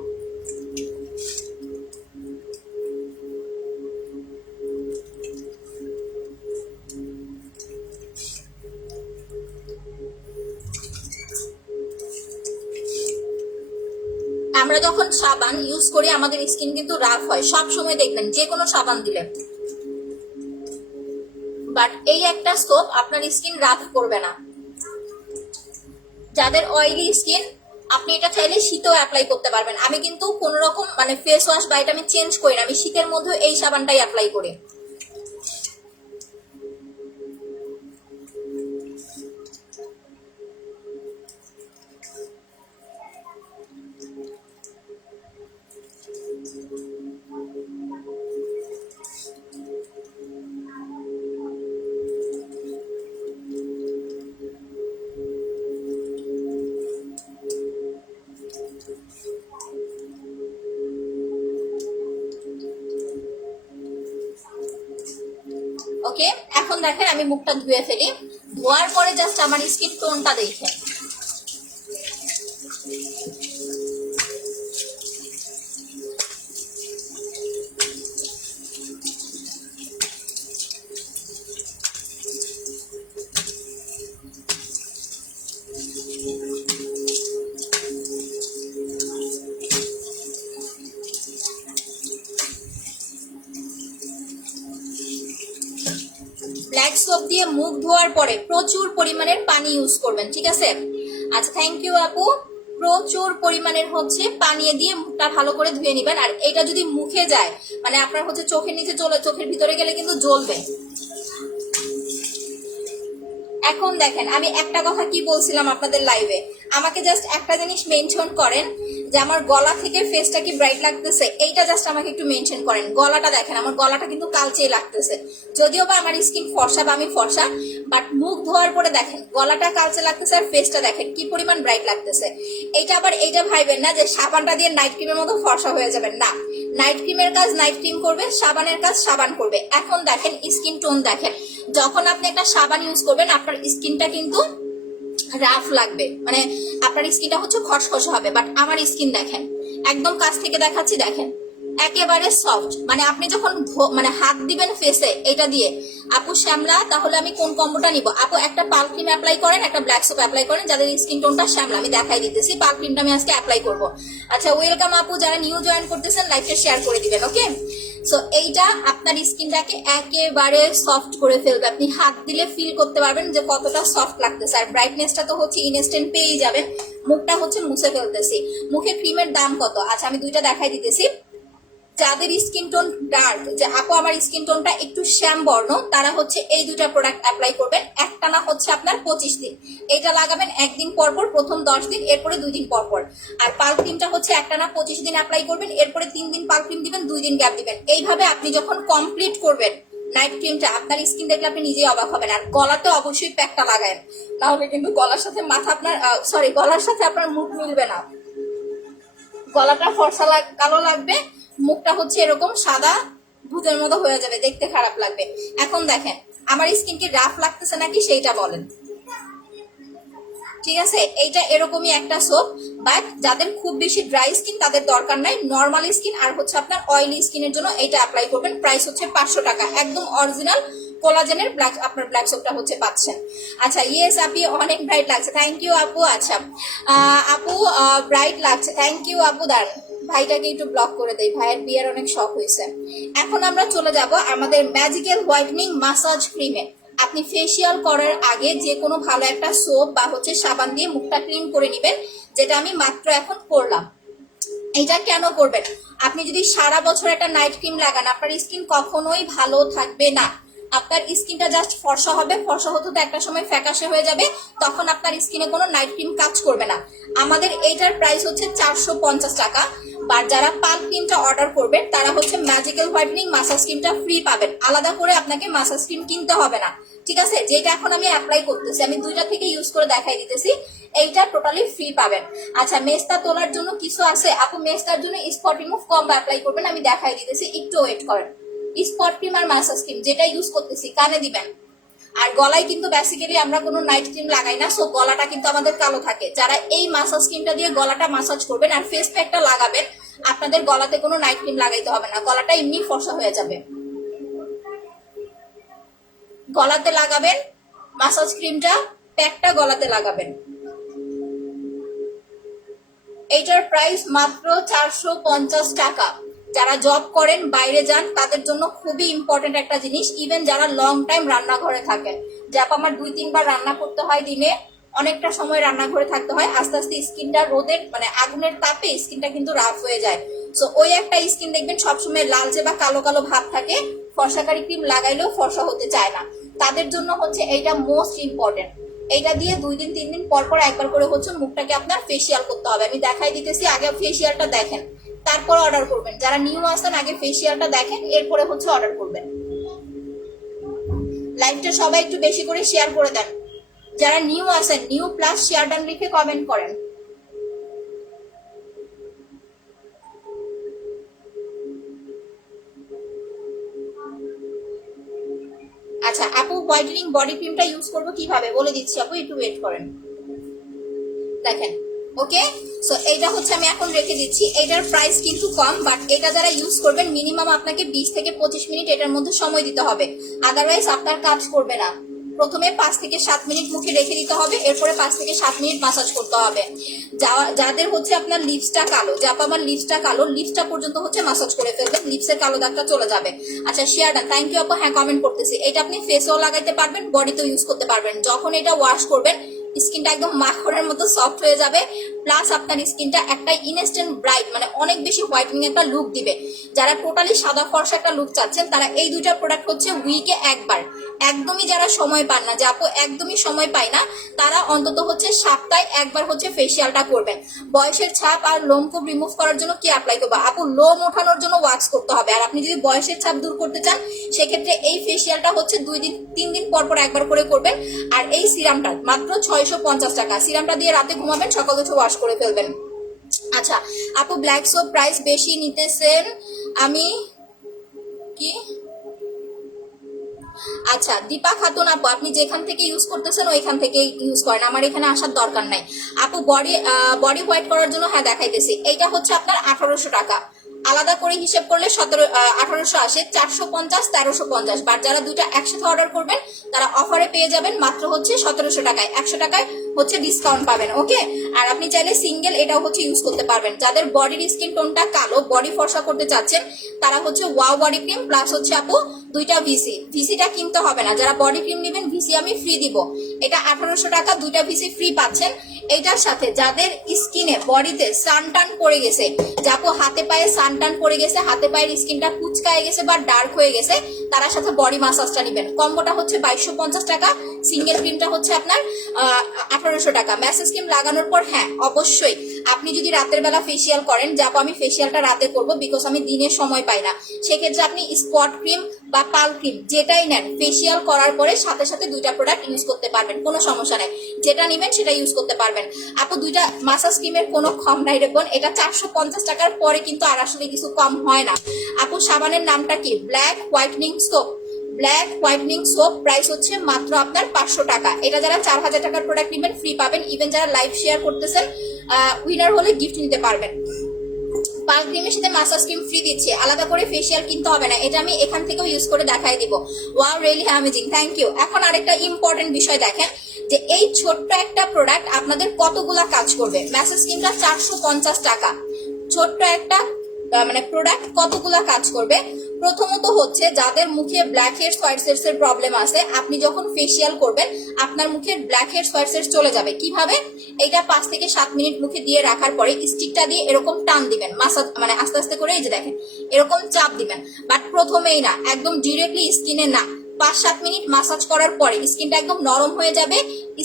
আমরা যখন সাবান ইউজ করি আমাদের স্কিন কিন্তু রাফ হয়, সব সময় দেখবেন যে কোনো সাবান দিলে। বাট এই একটা সোপ আপনার স্কিন রাফ করবে না। যাদের অয়েলি স্কিন আপনি এটা চাইলে শীতেও অ্যাপ্লাই করতে পারবেন। আমি কিন্তু কোন রকম মানে ফেস ওয়াশ বা এটা আমি চেঞ্জ করি না, আমি শীতের মধ্যে এই সাবানটাই অ্যাপ্লাই করি। ওকে, এখন দেখেন আমি মুখটা ধুয়ে ফেলি, ধোয়ার পরে জাস্ট আমার স্কিন টোনটা দেখেন। ব্ল্যাক সোপ দিয়ে মুখ ধোয়ার পরে প্রচুর পরিমাণের পানি ইউজ করবেন, ঠিক আছে? আচ্ছা, থ্যাংক ইউ আপু। প্রচুর পরিমাণের হচ্ছে পানি দিয়ে মুখটা ভালো করে ধুয়ে নিবেন। আর এটা যদি মুখে যায় মানে আপনার হচ্ছে চোখের নিচে চলে, চোখের ভিতরে গেলে কিন্তু জ্বলবে। এখন দেখেন আমি একটা কথা কি বলছিলাম আপনাদের লাইভে, আমাকে জাস্ট একটা জিনিস মেনশন করেন যে আমার গলা থেকে ফেসটা কি ব্রাইট লাগতেছে, এইটা জাস্ট আমাকে একটু মেনশন করেন। গলাটা দেখেন, আমার গলাটা কিন্তু কালচেই লাগতেছে, যদিও বা আমার স্কিন ফর্সা বা আমি ফর্সা, বাট মুখ ধোয়ার পরে দেখেন গলাটা কালচে লাগতেছে আর ফেসটা দেখেন কি পরিমাণ ব্রাইট লাগতেছে। এইটা আবার এইটা ভাইবেন না যে সাবানটা দিয়ে নাইট ক্রিমের মতো ফর্সা হয়ে যাবেন, না। নাইট ক্রিমের কাজ নাইট ক্রিম করবে, সাবানের কাজ সাবান করবে। এখন দেখেন স্কিন টোন দেখেন, যখন আপনি একটা সাবান ইউজ করবেন আপনার স্কিনটা কিন্তু রাফ লাগবে, মানে আপনার স্কিনটা হচ্ছে খসখসে হবে, বাট আমার স্কিন দেখেন একদম কাছ থেকে দেখাচ্ছি, দেখেন একেবারে সফট। মানে আপনি যখন মানে হাত দিবেন ফেসে এটা দিয়ে, আপু শ্যামলা তাহলে আমি কোন কম্বোটা নিব? আপু একটা পাল ক্রিম অ্যাপ্লাই করেন, একটা ব্ল্যাক সোপ অ্যাপ্লাই করেন, যাদের স্কিন টোনটা শ্যামলা আমি দেখাই দিতেছি। পাল ক্রিমটা আমি আজকে অ্যাপ্লাই করব। আচ্ছা, ওয়েলকাম আপু, যারা নিউ জয়েন করতেছেন লাইভটা শেয়ার করে দিবেন, ওকে? সো এইটা আপনার স্কিনটাকে একেবারে সফট করে ফেলবে, আপনি হাত দিলে ফিল করতে পারবেন যে কতটা সফট লাগতেছে। আর ব্রাইটনেসটা তো হচ্ছে ইনস্ট্যান্ট পেয়েই যাবেন। মুখটা হচ্ছে মুছে ফেলতেছি। মুখে ক্রিমের দাম কত? আচ্ছা আমি দুইটা দেখাই দিতেছি। যাদের স্কিন টোন ডার্ক, যে আপু আমার স্কিন টোনটা একটু শ্যাম বর্ণ, তারা হচ্ছে এই দুটা প্রোডাক্ট অ্যাপ্লাই করবেন। একটা না হচ্ছে আপনার 25 দিন, এটা লাগাবেন একদিন পর পর, প্রথম 10 দিন, এরপরে 2 দিন পর পর। আর পাল ক্রিমটা হচ্ছে একটা না 25 দিন অ্যাপ্লাই করবেন, এরপরে 3 দিন পাল ক্রিম দিবেন, 2 দিন গ্যাপ দিবেন। এইভাবে আপনি যখন কমপ্লিট করবেন নাইট ক্রিমটা, আপনার স্কিন দেখলে আপনি নিজেই অবাক হবেন। আর গলাতে অবশ্যই প্যাকটা লাগায়েন, তাহলে কিন্তু গলার সাথে মাথা আপনার সরি গলার সাথে আপনার মুখ মিলবে না। গলাটা ফর্সা কালো লাগবে, মুখটা হচ্ছে এরকম সাদা ভূতের মতো হয়ে যাবে, দেখতে খারাপ লাগবে। এখন দেখেন আমার স্কিন কি রাফ লাগতেছে নাকি সেইটা বলেন, ঠিক আছে? এইটা এরকমই একটা সোপ, বাট যাদের খুব বেশি ড্রাই স্কিন তাদের দরকার নাই। নর্মাল স্কিন আর হচ্ছে আপনার অয়েলি স্কিনের জন্য এইটা অ্যাপ্লাই করবেন। প্রাইস হচ্ছে 500 টাকা, একদম অরিজিনাল কোলাজেনের ব্ল্যাক আপনার ব্ল্যাক সোপটা হচ্ছে পাচ্ছেন। আচ্ছা, ইয়েস আপি অনেক ব্রাইট লাগছে, থ্যাংক ইউ আপু। আচ্ছা আপু ব্রাইট লাগছে, থ্যাংক ইউ আপু। দাঁড়ান ভাইটাকে একটু ব্লক করে দেই, ভাইয়ের বিয়ের অনেক শখ হয়েছে। এখন আমরা চলে যাব আমাদের ম্যাজিক্যাল হোয়াইটনিং মাসাজ ক্রিমে। আপনি ফেসিয়াল করার আগে যে কোনো ভালো একটা সোপ বা হচ্ছে সাবান দিয়ে মুখটা ক্লিন করে নেবেন, যেটা আমি মাত্র এখন করলাম। এটা কেন করবেন? আপনি যদি সারা বছর একটা নাইট ক্রিম লাগান, আপনার স্কিন কখনোই ভালো থাকবে না। আপনার স্কিনটা জাস্ট ফর্সা হবে, ফর্সা হতে তো একটা সময় ফ্যাকাশে হয়ে যাবে, তখন আপনার স্কিনে কোনো নাইট ক্রিম কাজ করবে না। আমাদের এইটার প্রাইস হচ্ছে 450 টাকা। বা যারা পাল ক্রিমটা অর্ডার করবেন তারা হচ্ছে ম্যাজিক্যাল হোয়াইটনিং মাসাজ ক্রিমটা ফ্রি পাবেন, আলাদা করে আপনাকে মাসাজ ক্রিম কিনতে হবে না। ঠিক আছে, যেটা এখন আমি অ্যাপ্লাই করতেছি, আমি দুইটা থেকে ইউজ করে দেখাই দিতেছি, এইটা টোটালি ফ্রি পাবেন। আচ্ছা, মেস্তা তোলার জন্য কিছু আছে আপু? মেস্তার জন্য স্পট রিমুভ কম অ্যাপ্লাই করবেন, আমি দেখাই দিতেছি, একটু ওয়েট করেন। স্পট ক্রিম আর মাসাজ ক্রিম যেটা ইউজ করতেছি কানে দিবেন। আর গলায় কিন্তু বেসিক্যালি আমরা কোনো নাইট ক্রিম লাগাই না, সো গলাটা কিন্তু আমাদের কালো থাকে। যারা এই মাসাজ ক্রিমটা দিয়ে গলাটা মাসাজ করবেন আর ফেস প্যাকটা লাগাবেন, আপনাদের গলাতে কোনো নাইট ক্রিম লাগাইতে হবে না, গলাটা এমনি ফর্সা হয়ে যাবে। গলাতে লাগাবেন মাসাজ ক্রিমটা, প্যাকটা গলাতে লাগাবেন। এইটার প্রাইস মাত্র 450 টাকা। যারা জব করেন, বাইরে যান, তাদের জন্য খুবই ইম্পর্টেন্ট একটা জিনিস। ইভেন যারা লং টাইম রান্নাঘরে থাকেন, যাপ আমার 2-3 বার রান্না করতে হয় দিনে, অনেকটা সময় রান্নাঘরে থাকতে হয়, আস্তে আস্তে স্কিনটা রোদের মানে আগুনের তাপে স্কিনটা কিন্তু রাফ হয়ে যায়। সো ওই একটা স্কিন দেখবেন সবসময় লালচে বা কালো কালো ভাব থাকে, ফর্সাকারি ক্রিম লাগাইলেও ফর্সা হতে চায় না, তাদের জন্য হচ্ছে এইটা মোস্ট ইম্পর্টেন্ট। এইটা দিয়ে 2-3 দিন পর পর একবার করে হচ্ছে মুখটাকে আপনার ফেসিয়াল করতে হবে। আমি দেখাই দিতেছি, আগে ফেসিয়ালটা দেখেন, তারপর অর্ডার করবেন। যারা নিউ আসেন আগে ফেসিয়ালটা দেখেন, এরপরে হচ্ছে অর্ডার করবেন। লাইভটা সবাই একটু বেশি করে শেয়ার করে দেন। যারা নিউ আসেন, নিউ প্লাস শেয়ার ডান লিখে কমেন্ট করেন। আচ্ছা আপু, হোয়াইটেনিং বডি ক্রিমটা ইউজ করবো কিভাবে বলে দিচ্ছি আপু, একটু ওয়েট করেন। দেখেন, ওকে, সো এইটা হচ্ছে আমি এখন রেখে দিচ্ছি। এটার প্রাইস কিন্তু কম, বাট এটা যারা ইউজ করবেন মিনিমাম আপনাকে 20 থেকে 25 মিনিট এটার মধ্যে সময় দিতে হবে, আদারওয়াইজ আপনার কাজ করবে না। প্রথমে 5 থেকে 7 মিনিট মুখে রেখে দিতে হবে, এরপরে 5 থেকে 7 মিনিট মাসাজ করতে হবে। যাদের হচ্ছে আপনার লিপসটা কালো, যা আমার লিপসটা কালো, লিপসটা পর্যন্ত হচ্ছে মাসাজ করে ফেলবেন, লিপসের কালো দাগটা চলে যাবে। আচ্ছা শেয়ার ডান, থ্যাংক ইউ আপু। হ্যাঁ কমেন্ট করতেছি। এটা আপনি ফেসেও লাগাইতে পারবেন, বডিতেও ইউজ করতে পারবেন। যখন এটা ওয়াশ করবেন স্কিনটা একদম মাখনের মতো সফট হয়ে যাবে, প্লাস আপনার স্কিনটা একটা ইনস্ট্যান্ট ব্রাইট মানে অনেক বেশি হোয়াইটনিং একটা লুক দিবে। যারা টোটালি সাদা ফর্সা একটা লুক চাচ্ছেন, তারা এই দুইটা প্রোডাক্ট হচ্ছে উইকে একবার, একদমই যারা সময় পান না, যে আপু একদমই সময় পায় না, তারা অন্তত হচ্ছে সপ্তাহে একবার হচ্ছে ফেসিয়ালটা করবেন। বয়সের ছাপ আর লোমকূপ রিমুভ করার জন্য কি অ্যাপ্লাই করবো আপু? লোম ওঠানোর জন্য ওয়াক্স করতে হবে। আর আপনি যদি বয়সের ছাপ দূর করতে চান, সেক্ষেত্রে এই ফেসিয়ালটা হচ্ছে 2-3 দিন পর পর একবার করে করবেন। আর এই সিরামটা মাত্র 650 টাকা। সিরামটা দিয়ে রাতে ঘুমাবেন, সকাল উঠে ওয়াশ করে ফেলবেন। আচ্ছা আপু, ব্ল্যাক সোপ প্রাইস বেশি নিতেছেন, আমি কি? আচ্ছা দীপা খাতুন আপু, আপনি যেখান থেকে ইউজ করতেছেন ওইখান থেকে ইউজ করেন, আমার এখানে আসার দরকার নাই। আপু বডি হোয়াইট করার জন্য হ্যাঁ দেখাইতেছি, এইটা হচ্ছে আপনার 1800 টাকা। আলাদা করে হিসেব করলে 1800 আসে, 450 1350। বাট যারা দুইটা একসাথে অর্ডার করবেন তারা অফারে পেয়ে যাবেন মাত্র হচ্ছে 1700 টাকায়, 100 টাকায় হচ্ছে ডিসকাউন্ট পাবেন। ওকে, আর আপনি চাইলে সিঙ্গেল এটাও হচ্ছে ইউজ করতে পারবেন। যাদের বডির স্কিন টোনটা কালো, বডি ফর্সা করতে চাচ্ছেন, তারা হচ্ছে ওয়াও বডি ক্রিম প্লাস হচ্ছে আপু দুইটা ভিসিটা কিনতে হবে না। যারা বডি ক্রিম নেবেন ভিসি আমি ফ্রি দিব, এটা 1800 টাকা, দুইটা ভিসি ফ্রি পাচ্ছেন। এইটার সাথে যাদের স্কিনে বডিতে সানটান পড়ে গেছে, যাপো হাতে পায়ে সানটান পড়ে গেছে, হাতে পায়ের স্কিনটা কুচকায় গেছে বা ডার্ক হয়ে গেছে, তার সাথে বডি মাসাজটা নেবেন। কম্বোটা হচ্ছে 2250 টাকা, সিঙ্গেল ক্রিমটা হচ্ছে আপনার 1800 টাকা। ম্যাসেজ ক্রিম লাগানোর পর হ্যাঁ অবশ্যই আপনি যদি রাতের বেলা ফেসিয়াল করেন, যাবো আমি ফেসিয়ালটা রাতে করব বিকজ আমি দিনে সময় পাই না, সেক্ষেত্রে আপনি স্পট ক্রিম বা পাল ক্রিম যেটাই নেন, ফেসিয়াল করার পরে সাথে সাথে দুইটা প্রোডাক্ট ইউজ করতে পারবেন, কোনো সমস্যা নেই। যেটা নেবেন সেটা ইউজ করতে পারবেন। আপু দুইটা মাসাজ ক্রিমের কোনো কম নাই রেখুন, এটা 450 টাকার পরে কিন্তু আর আসলে কিছু কম হয় না। আপু সাবানের নামটা কি? Black whitening soap. Black whitening soap price হচ্ছে মাত্র আপনার 500 টাকা। এটা যারা 4000 টাকার প্রোডাক্ট নেবেন ফ্রি পাবেন। ইভেন যারা লাইভ শেয়ার করতেছেন উইনার হলে গিফট নিতে পারবেন। পাল ক্রিমের সাথে মাসাজ ক্রিম ফ্রি দিচ্ছে, আলাদা করে ফেসিয়াল কিনতে হবে না। এটা আমি এখান থেকেও ইউজ করে দেখাই দিব। Wow really amazing, thank you. এখন আরেকটা ইম্পর্টেন্ট বিষয় দেখেন, যে এই ছোট্ট একটা প্রোডাক্ট আপনাদের কতগুলা কাজ করবে। ম্যাসেজ ক্রিমটা 450 টাকা, ছোট্ট একটা মানে প্রোডাক্ট কতগুলা কাজ করবে। প্রথমত হচ্ছে যাদের মুখে ব্ল্যাক হেডস হোয়াইট হেডস এর প্রবলেম আছে, আপনি যখন ফেসিয়াল করবেন আপনার মুখে ব্ল্যাক হেডস হোয়াইট হেডস চলে যাবে। কিভাবে? এটা 5 থেকে 7 মিনিট মুখে দিয়ে রাখার পরে স্টিকটা দিয়ে এরকম টান দিবেন, মাসাজ মানে আস্তে আস্তে করে, এই যে দেখেন এরকম চাপ দিবেন, বাট প্রথমেই না, একদম ডিরেক্টলি স্কিনে না, 5-7 মিনিট মাসাজ করার পরে স্কিনটা একদম নরম হয়ে যাবে,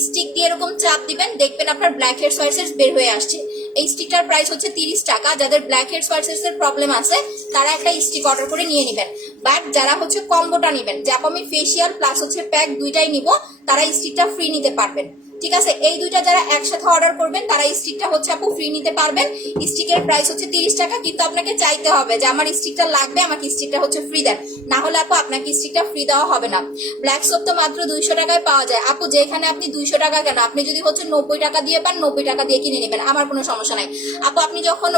স্টিক দিয়ে এরকম চাপ দিবেন, দেখবেন আপনার ব্ল্যাক হেডস হোয়াইট হেডস বের হয়ে আসছে। এই স্টিকটার প্রাইস হচ্ছে 30 টাকা। যাদের ব্ল্যাক হেডস হোয়াইট হেডস এর প্রবলেম আছে তারা একটা স্টিক অর্ডার করে নিয়ে নেবেন। বাট যারা হচ্ছে কম্বোটা নেবেন, যে আমি ফেসিয়াল প্লাস হচ্ছে প্যাক দুইটাই নিব, তারা স্টিকটা ফ্রি নিতে পারবেন। ঠিক আছে, এই দুইটা যারা একসাথে অর্ডার করবেন তারা স্টিকটা হচ্ছে আপু ফ্রি নিতে পারবেন। স্টিকের প্রাইস হচ্ছে 30 টাকা, কিন্তু আপনাকে চাইতে হবে যে আমার স্টিকটা লাগবে, আমাকে স্টিকটা হচ্ছে ফ্রি দেন, না হলে আপু আপনাকে স্টিকটা ফ্রি দেওয়া হবে না। ব্ল্যাক সোপ তো মাত্র 200 টাকায় পাওয়া যায় আপু, যেখানে আপনি 200 টাকা কেন, আপনি যদি হচ্ছে 90 টাকা দিয়ে পান 90 টাকা দিয়ে কিনে নেবেন, আমার কোনো সমস্যা নাই আপু। আপনি যখন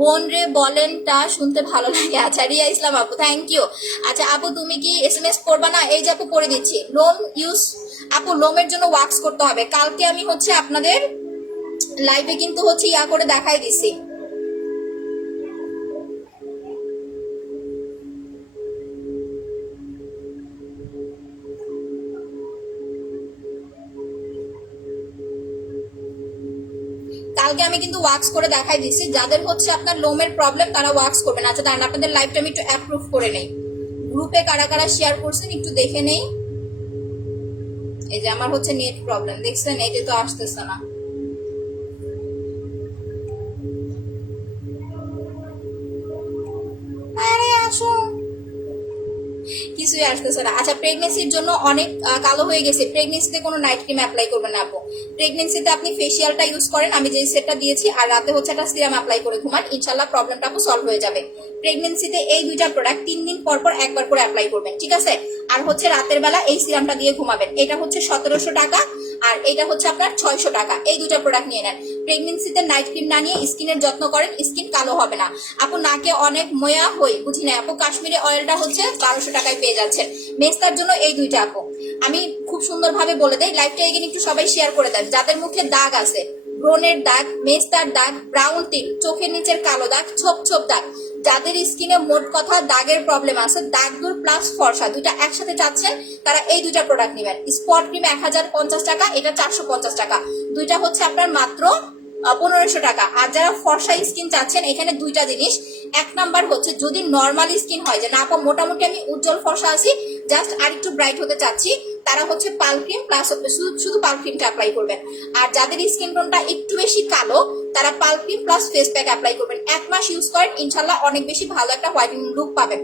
বোন রে বলেনটা শুনতে ভালো লাগে। আচ্ছা রিয়া ইসলাম আপু, থ্যাংক ইউ। আচ্ছা আপু তুমি কি SMS করবা না? এই যে আপু করে দিচ্ছি। লোম ইউজ আপু, লোমের জন্য ওয়াক্স করতে হবে। কালকে আমি হচ্ছে আপনাদের লাইভে কিন্তু হচ্ছে ইয়া করে দেখাই দিছি। কালকে আমি কিন্তু ওয়াক্স করে দেখাই দিছি। যাদের হচ্ছে আপনার লোমের প্রবলেম তারা ওয়াক্স করবেন। আচ্ছা দাঁড়ান, আপনাদের লাইভটা আমি একটু অ্যাপ্রুভ করে নেই। গ্রুপে কারা কারা শেয়ার করছেন একটু দেখে নেই। এই যে আমার হচ্ছে নেট প্রবলেম, দেখছেন এই যে তো আসতেছে না। আরে আসো, কিছুই আসতেছে না। আচ্ছা প্রেগনেন্সির জন্য অনেক কালো হয়ে গেছে, প্রেগনেন্সিতে কোনো নাইট ক্রিম অ্যাপ্লাই করবেন না আপু। প্রেগনেন্সিতে আপনি ফেসিয়ালটা ইউজ করেন, আমি যে সেটটা দিয়েছি, আর রাতে হচ্ছে একটা সিরাম অ্যাপ্লাই করে ঘুমান, ইনশাল্লাহ প্রবলেমটা আপু সলভ হয়ে যাবে। প্রেগনেন্সিতে এই দুইটা প্রোডাক্ট 3 দিন পর পর একবার করে অ্যাপ্লাই করবেন, ঠিক আছে? আর হচ্ছে রাতের বেলা এই সিরামটা দিয়ে ঘুমাবেন। এটা হচ্ছে 1700 টাকা আর এটা হচ্ছে আপনার 600 টাকা। এই দুইটা প্রোডাক্ট নিয়ে নেন। প্রেগনেন্সিতে নাইট ক্রিম না নিয়ে স্কিনের যত্ন করেন, স্কিন কালো হবে না আপু। নাকে অনেক ময়া হই, বুঝি না আপু। কাশ্মীরি অয়েলটা হচ্ছে 1200 টাকায় পেয়ে যাচ্ছেন। মেস্তার জন্য এই দুইটা আপু আমি খুব সুন্দরভাবে বলে দেই। লাইভটা এগিয়ে একটু সবাই শেয়ার করে দেন। যাদের মুখে দাগ আছে, ব্রণের দাগ, মেস্তার দাগ, ব্রাউন টিল, চোখের নিচের কালো দাগ, ছোপ ছোপ দাগ, যাদের স্কিনে মোট কথা দাগের প্রবলেম আছে, দাগ দূর প্লাস ফর্সা দুইটা একসাথে চাচ্ছেন, তারা এই দুইটা প্রোডাক্ট নেবেন। স্পট ক্রিম 1050 টাকা, এটা 450 টাকা। দুইটা হচ্ছে আপনার মাত্র 1500 টাকা। আর যারা ফর্সা স্কিন চাচ্ছেন, এখানে দুইটা জিনিস। এক নাম্বার হচ্ছে যদি নর্মাল স্কিন হয়, যে না আপা মোটামুটি আমি উজ্জ্বল ফর্সা আছি, জাস্ট আর একটু ব্রাইট হতে চাচ্ছি, তারা হচ্ছে পাল ক্রিম প্লাস শুধু পাল ক্রিমটা অ্যাপ্লাই করবেন। আর যাদের স্কিন টোনটা একটু বেশি কালো, তারা পাল cream plus face pack apply করবেন। 1 মাস ইউজ করেন, ইনশাল্লাহ অনেক বেশি ভালো একটা হোয়াইটেনিং লুক পাবেন।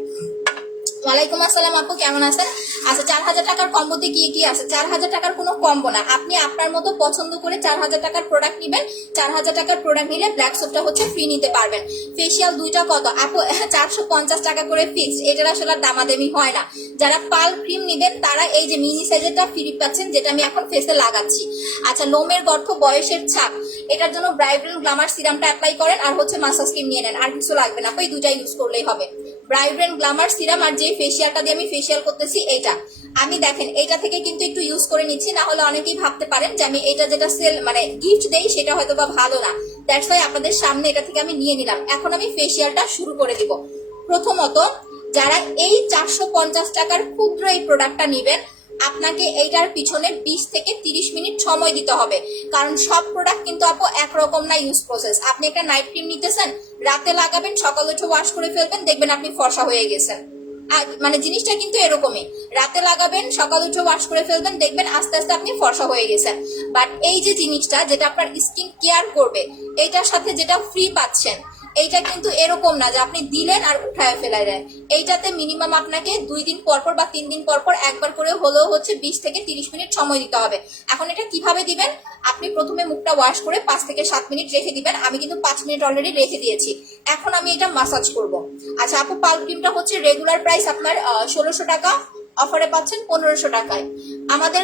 ওয়ালাইকুম আসসালাম আপু, কেমন আছেন? আচ্ছা 4000 টাকার কম্বোতে কি কি আছে? 4000 টাকার কোনো কম্বো না, আপনি আপনার মতো পছন্দ করে 4000 টাকার প্রোডাক্ট নেবেন। 4000 টাকার প্রোডাক্ট নিলে ব্ল্যাক সোপটা হচ্ছে ফ্রি নিতে পারবেন। ফেসিয়াল দুইটা কত আপু? 450 টাকা করে ফিক্সড, এটার আসলে দামাদামি হয় না। যারা পাল ক্রিম নেবেন তারা এই যে মিনি সাইজেরটা ফ্রি পাচ্ছেন, যেটা আমি এখন ফেসে লাগাচ্ছি। আচ্ছা লোমের গর্ত, বয়সের ছাপ, এটার জন্য ব্রাইব্রেন্ট গ্লামার সিরামটা অ্যাপ্লাই করেন, আর হচ্ছে মাসাজ ক্রিম নিয়ে নেন, আর কিছু লাগবে না আপু, এই দুইটা ইউজ করলেই হবে। ব্রাইব্রেন্ট গ্লামার সিরাম আর যে ফেসিয়ালটা দিয়ে আমি ফেসিয়াল করতেছি এইটা, আমি দেখেন এইটা থেকে কিন্তু একটু ইউজ করে নিচ্ছি, না হলে অনেকেই ভাবতে পারেন যে আমি এটা যেটা সেল মানে গিফট দেই সেটা হয়তো বা ভালো না। দ্যাটস ওয়াই আপনাদের সামনে এটা থেকে আমি নিয়ে নিলাম। এখন আমি ফেসিয়ালটা শুরু করে দিব। প্রথমত যারা এই 450 টাকার ক্ষুদ্র এই প্রোডাক্টটা নেবেন, আপনাকে এইটার পিছনে 20 থেকে 30 মিনিট সময় দিতে হবে, কারণ সব প্রোডাক্ট কিন্তু আপু একরকম না ইউজ প্রসেস। আপনি একটা নাইট ক্রিম নিতেছেন, রাতে লাগাবেন, সকালে উঠে ওয়াশ করে ফেলবেন, দেখবেন আপনি ফর্সা হয়ে গেছেন। মানে জিনিসটা কিন্তু এরকমই, রাতে লাগাবেন, সকাল উঠে ওয়াশ করে ফেলবেন, দেখবেন আস্তে আস্তে আপনি ফর্সা হয়ে গেছেন। বাট এই যে জিনিসটা যেটা আপনার স্কিন কেয়ার করবে, এইটার সাথে যেটা ফ্রি পাচ্ছেন, এইটা কিন্তু এরকম না যে আপনি দিলেন আর উঠায় ফেলাই দেয়। এইটাতে মিনিমাম আপনাকে 2 দিন পর পর বা 3 দিন পর পর একবার করে হলেও হচ্ছে 20 থেকে 30 মিনিট সময় দিতে হবে। এখন এটা কিভাবে দিবেন? আপনি প্রথমে মুখটা ওয়াশ করে 5 থেকে 7 মিনিট রেখে দিবেন। আমি কিন্তু 5 মিনিট অলরেডি রেখে দিয়েছি। এখন আমি এটা মাসাজ করব। আচ্ছা আপু পাল ক্রিমটা হচ্ছে রেগুলার প্রাইস আপনার 1600 টাকা, অফারে পাচ্ছেন 1500 টাকায়। আমাদের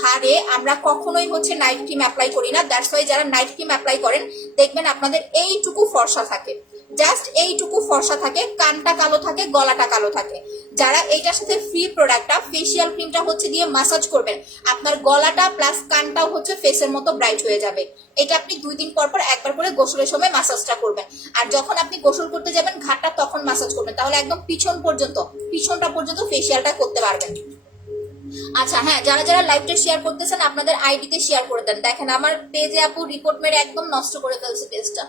ঘাড়ে আমরা কখনোই হচ্ছে নাইট ক্রিম অ্যাপ্লাই করি না। দ্যাটস ওয়াই যারা নাইট ক্রিম অ্যাপ্লাই করেন দেখবেন আপনাদের এইটুকু ফর্সা থাকে। জাস্ট এইটুকু ফর্সা থাকে, কানটা কালো থাকে, গলাটা কালো থাকে। যারা এইটার সাথে ফ্রি প্রোডাক্টটা ফেসিয়াল ক্রিমটা হচ্ছে দিয়ে মাসাজ করবেন, আপনার গলাটা প্লাস কানটাও হচ্ছে ফেসের মতো ব্রাইট হয়ে যাবে। এটা আপনি 2 দিন পর পর একবার করে গোসলের সময় মাসাজটা করবেন। আর যখন আপনি গোসল করতে যাবেন ঘাটটা তখন মাসাজ করবেন, তাহলে একদম পিছনটা পর্যন্ত ফেসিয়ালটা করতে পারবেন। আচ্ছা হ্যাঁ, যারা যারা লাইভটা শেয়ার করতেছেন আপনাদের আইডিতে শেয়ার করে দেন। দেখেন আমার পেজে আপু রিপোর্ট মেরে একদম নষ্ট করে ফেলছে পেজটা।